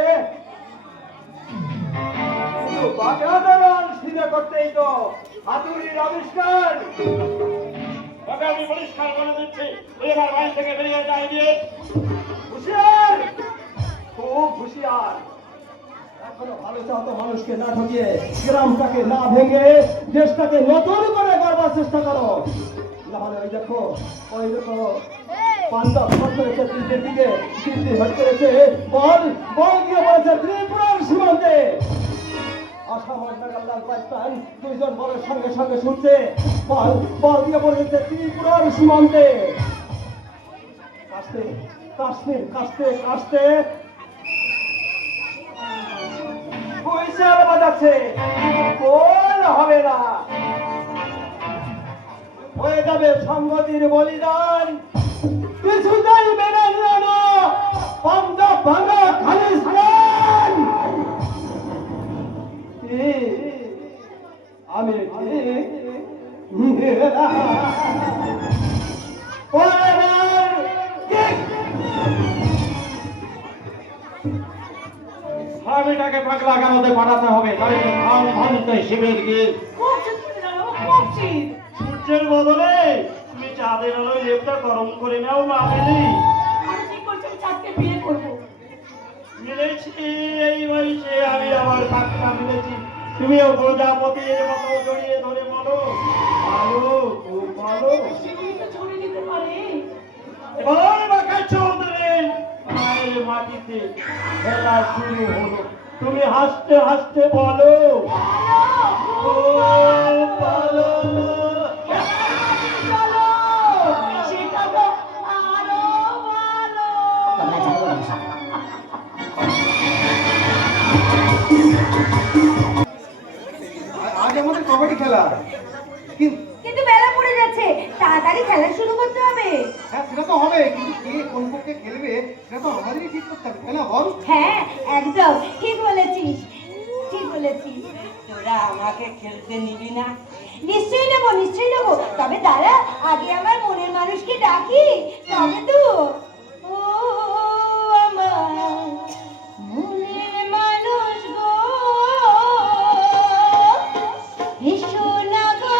বাঁকাদারান সিধে করতেই তো হাতুড়ির আবিষ্কার। তবে আমি পরিষ্কার বলে দিচ্ছি, তুই আমার বাড়ি থেকে বেরিয়ে যাই দিয়ে। হুশিয়ার, খুব হুশিয়ার। এখনো ভালো চাহতো মানুষকে না ঠকিয়ে, গ্রামটাকে না ভেঙে, দেশটাকে নতুন করে গড়বার চেষ্টা করো। নাহলে ওই দেখো পাঞ্জাব হট করেছে দিল্লির দিকে, দিল্লি হট করেছে, বল বল দিয়ে পড়েছে ত্রিপুরার সীমান্তে। আসাম আর নাগাল্যান্ড পাকিস্তান দুইজন বলের সঙ্গে সঙ্গে ছুটছে, বল বল দিয়ে পড়েছে ত্রিপুরার সীমান্তে। কাশতে কাশতে কাশতে কাশতে হুইসেল বাজাচ্ছে, গোল হবে না, হয়ে যাবে সংগতির বলিদান। কিছুতেই মেনে নিও না পাঞ্জাব ভাঙা খালিস্তান। আমি স্বামীটাকে পাগলা গারদে পাঠাতে হবে, নয়তো ধান ভাঙতে শিবের গিয়ে। খুব শীত জানো, খুব শীত। সূর্যের বদলে তুমি চাঁদের আলোয় লেপটা গরম করে নাও না মিলি। আমি ঠিক করছি আমি চাঁদকে বিয়ে করবো। মিলেছি এই বয়সে আমি আমার কাকটা মিলেছি, তুমিও প্রজাপতির মতো জড়িয়ে ধরে বলো ভালো, খুব ভালো। সেগুলি তো ছড়িয়ে দিতে পারে। এবার বাঁকা চৌধুরী মায়ের মাটিতে খেলা শুরু হলো। তুমি হাসতে হাসতে বলো খুব ভালো। চলো, সেটা তো আরো ভালো। আজ আমাদের কবাডি খেলা। কিন্তু বেলা পড়ে যাচ্ছে, তাড়াতাড়ি খেলা শুরু করতে হবে। হ্যাঁ সেটা তো হবে, কিন্তু কে কোন পক্ষে খেলবে সেটা তো আমাদেরই ঠিক করতে হবে, তাই না বল? হ্যাঁ একদম ঠিক বলেছিস, ঠিক বলেছিস। তোরা আমাকে খেলতে নিবি না? নিশ্চয়ই নেবো, নিশ্চয়ই নেবো। তবে দাঁড়া, আগে আমার মনের মানুষকে ডাকি, তবে তো। ও আমার মনের মানুষ গো, এসো না গো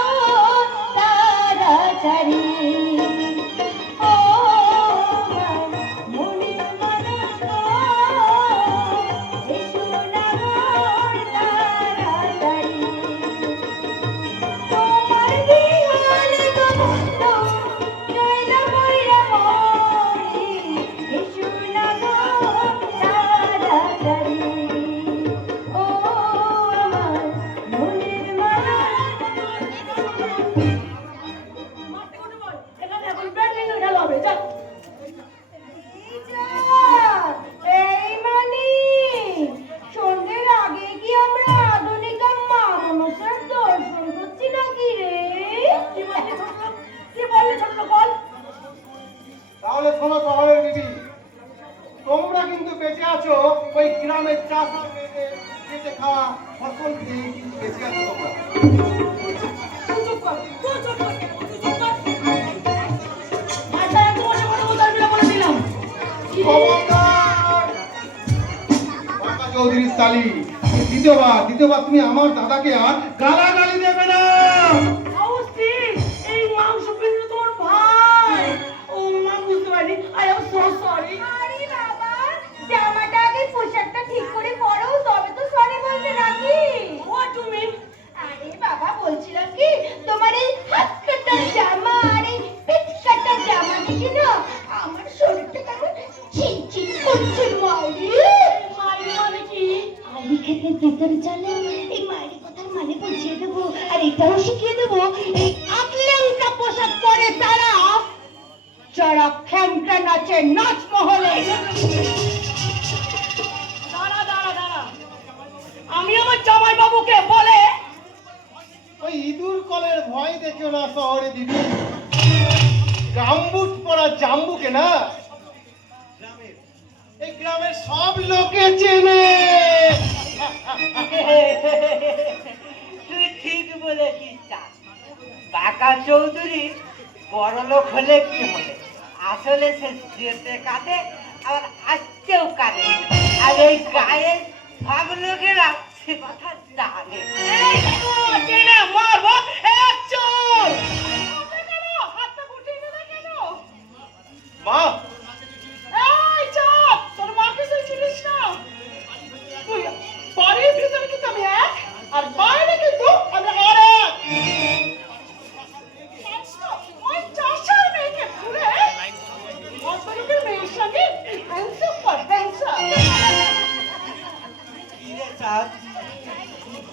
তাড়াতাড়ি। ও আমার মনের মানুষ গো, এসো না গো তাড়াতাড়ি। তোমার বিহালে গো বন্ধু, নয়না কইরা মন। বেঁচে আছো ওই গ্রামের চাষ আর খেতে খাওয়া ফসল খেয়ে কিন্তু বেঁচে আছো তোমরা। খবরদার! বাঁকা চৌধুরীর শালি, দ্বিতীয়বার তুমি আমার দাদাকে আর গালাগালি দেবে না। এই মাংস কিন্তু তোর ভাই। ও মা, বুঝতে পারিনি। I am so sorry. আরে বাবা, জামাটা আগে পোশাকটা ঠিক করে পরো, তবে তো সরি বলতে নাকি। What do mean? আরে বাবা, বলছিলাম কি তোমার এই হাত কাটা জামা আর এই পেট কাটা জামা দেখে না আমার শরীরটা কেমন চিনচিন করছে মারি। মারি মানে কি? আলি ক্ষেতের ভেতরে চলে এই মায়ের কথার মানে বুঝিয়ে দেবো, আর এটাও শিখিয়ে দেবো এই আকলেঙ্কা পোশাক পরে তারা যারা খেমটা নাচে নাচ মহলে। দাঁড়া। আমি আমার জামাই বাবুকে বলে ওই ইঁদুর কলের ভয় দেখো না শহরে দিদি, গাম্বুট পরা জাম্বুকে না এই গ্রামের সব লোকে চেনে। তুই ঠিক বলেছিস চাঁদ। কাকা চৌধুরী বড়লোক হলে কি হবে, আসলে সে যেতে কাঁদে আবার আসতেও কাঁদে, আর এই গায়ের সব লোকেরা সে কথা জানে। টেনে মারবো এক চোর। হাতটা গুটিয়ে দিলে কেন? মা, এই চাপ, তোর মাকে তুই চিনিস না? তুই বাড়ির ভিতরে কিন্তু আমি এক, আর বাইরে কিন্তু আমি আরেক। ওই চাষার মেয়েকে ঘুরে হসপিটালের মেয়ের সঙ্গে হ্যান্ডসাম কর, হ্যান্ডসাম। কিরে চাঁদ,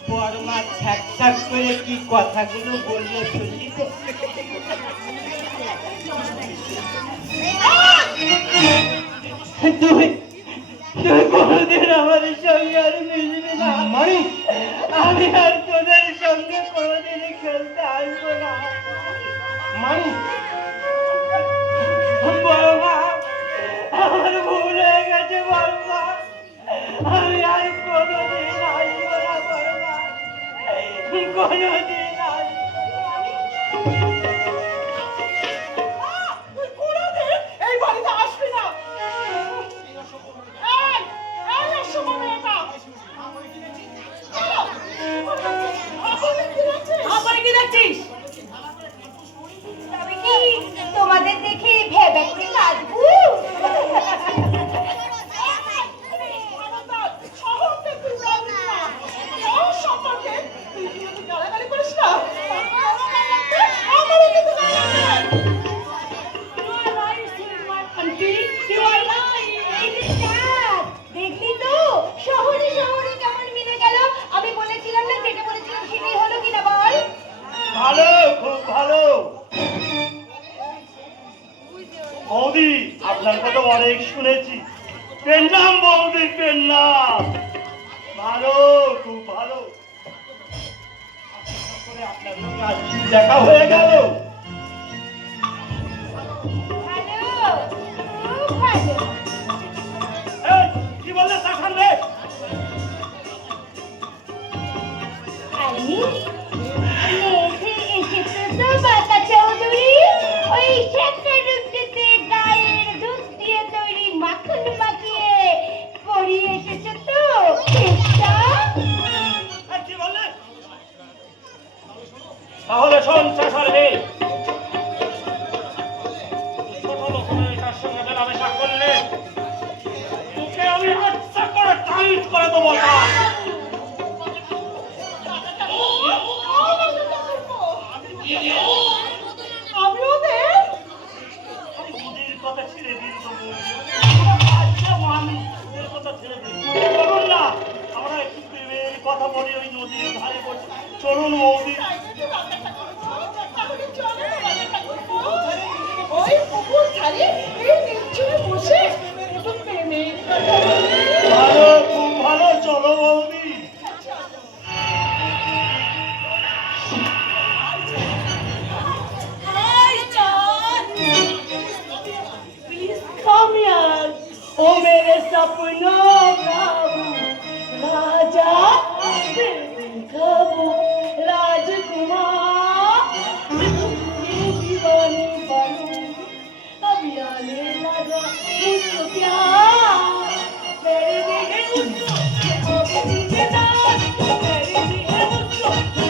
বড় মা ছ্যাক ছ্যাক করে কি কথাগুলো বললে শুনলি তো? তুই কোনদিন আমাদের সঙ্গে আর মিশবি না মানি আমি আর তোদের সঙ্গে কোনদিন খেলতে আসবো না। মানি বড় মা, আমার ভুল হয়ে গেছে বড় মা, আমি আর কোনদিন আসবো না বড় মা, কোনদিন আসবো না। তুই কোনোদিন এই বাড়িতে আসবি না। এই অসম্মান মেয়েটা। চলো। আবার কি দেখছিস? তবে কি তোমাদের দেখে ভেবে কি কাঁদবো? শহরকে তুই জানিস না। শহর সম্পর্কে তুই কিন্তু গালাগালি করিস না। আমারও কিন্তু গালাগালি। You are right, my auntie. You are right. এই যে চাঁদ, দেখলি তো শহরে শহরে কেমন মিলে গেল। আমি বলেছিলাম না, যেটা বলেছিলাম সেটাই হলো কিনা বল। ভালো, খুব ভালো। বৌদি, আপনার কথা অনেক শুনেছি। পেন্নাম বৌদি, পেন্নাম। ভালো, খুব ভালো। আপনার সঙ্গে আজ দেখা হয়ে গেল। ভালো, খুব ভালো। এই, কি বললে তার সামনে? আরে মেঘে এসেছে তো বাঁকা চৌধুরী, ওই শেখা রুটিতে গায়ের দুধ দিয়ে তৈরি মাখন মাখিয়ে পরিয়ে এসেছে তো কেকটা। এই, কি বললে? তাহলে শোন চাষার মেয়ে, ছোট লোক হয়ে তার সঙ্গে মেলামেশা করলে তোকে আমি আচ্ছা করে টাইট করে দেবো না। আমি ওদের আমি ওদের কথা ছেড়ে দিন তবু। আচ্ছা, মানুষদের কথা ছেড়ে দিন। চলুন না, আমরা একটু প্রেমের কথা বলি ওই নদীর ধারে বসে। চলুন বৌদি। ওই পুকুর ধারে এই নিশ্চয় বসে একটু প্রেমের কথা বলি। ভালো, খুব ভালো, চলো বৌদি। Hi, John. Please come here. Oh, मेरे सपनों का हूँ राजा, दिखाऊं राजकुमार, तेरी दीवानी बनूं, अभी आने लगा मुझको प्यार, मेरे लिए मुझको अपनी जनान, मेरे लिए मुझको अपनी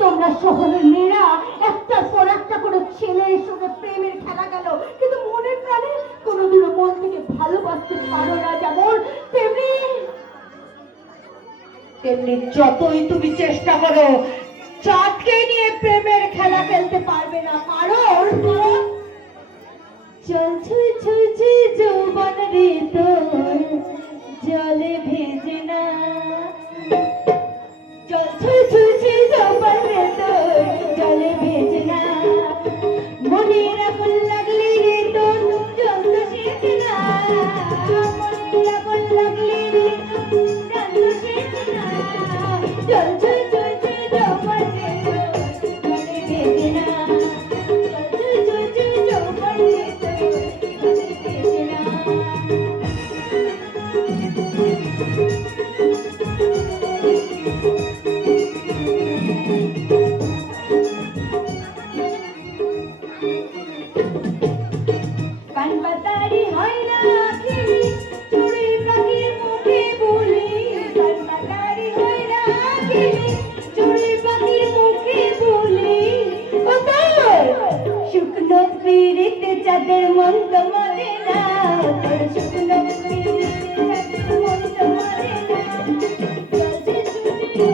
তোমরা শহরের মেয়েরা একটার পর একটা করে ছেলের সঙ্গে প্রেমের খেলা গেল, কিন্তু মনের প্রাণে কোনোদিনও মন থেকে ভালোবাসতে পারো না, যেমন তেমনি তেমনি যতই তুমি চেষ্টা করো চাঁদকে নিয়ে প্রেমের খেলা খেলতে পারবে না, কারণ চল ছুঁই ছুঁই ছুঁই যৌবন রে তোর জলে ভেজে না, চল ছুঁই ছুঁই ছুঁই যৌবন রে তোর জলে ভেজে না, মনের আগুন লাগলে রে তোর জ্বলতে শেখে না, মনের আগুন লাগলে রে তোর জ্বলতে শেখে না, চল ছুঁই ছুঁই ছুঁই যৌবন রে তোর জলে ভেজে না, চল ছুঁই ছুঁই ছুঁই যৌবন রে তোর জলে ভেজে না। কানপাতারি হয় না আখি চড়ুই পাখির মুখে বলি, কানপাতারি হয় না আখি চড়ুই পাখির মুখে বলি, ও তোর শুকনো পিড়িতে চাঁদের মন তোমারে না, তোর শুকনো পিড়িতে চাঁদের মন তোমারে না, চলছে ছুটি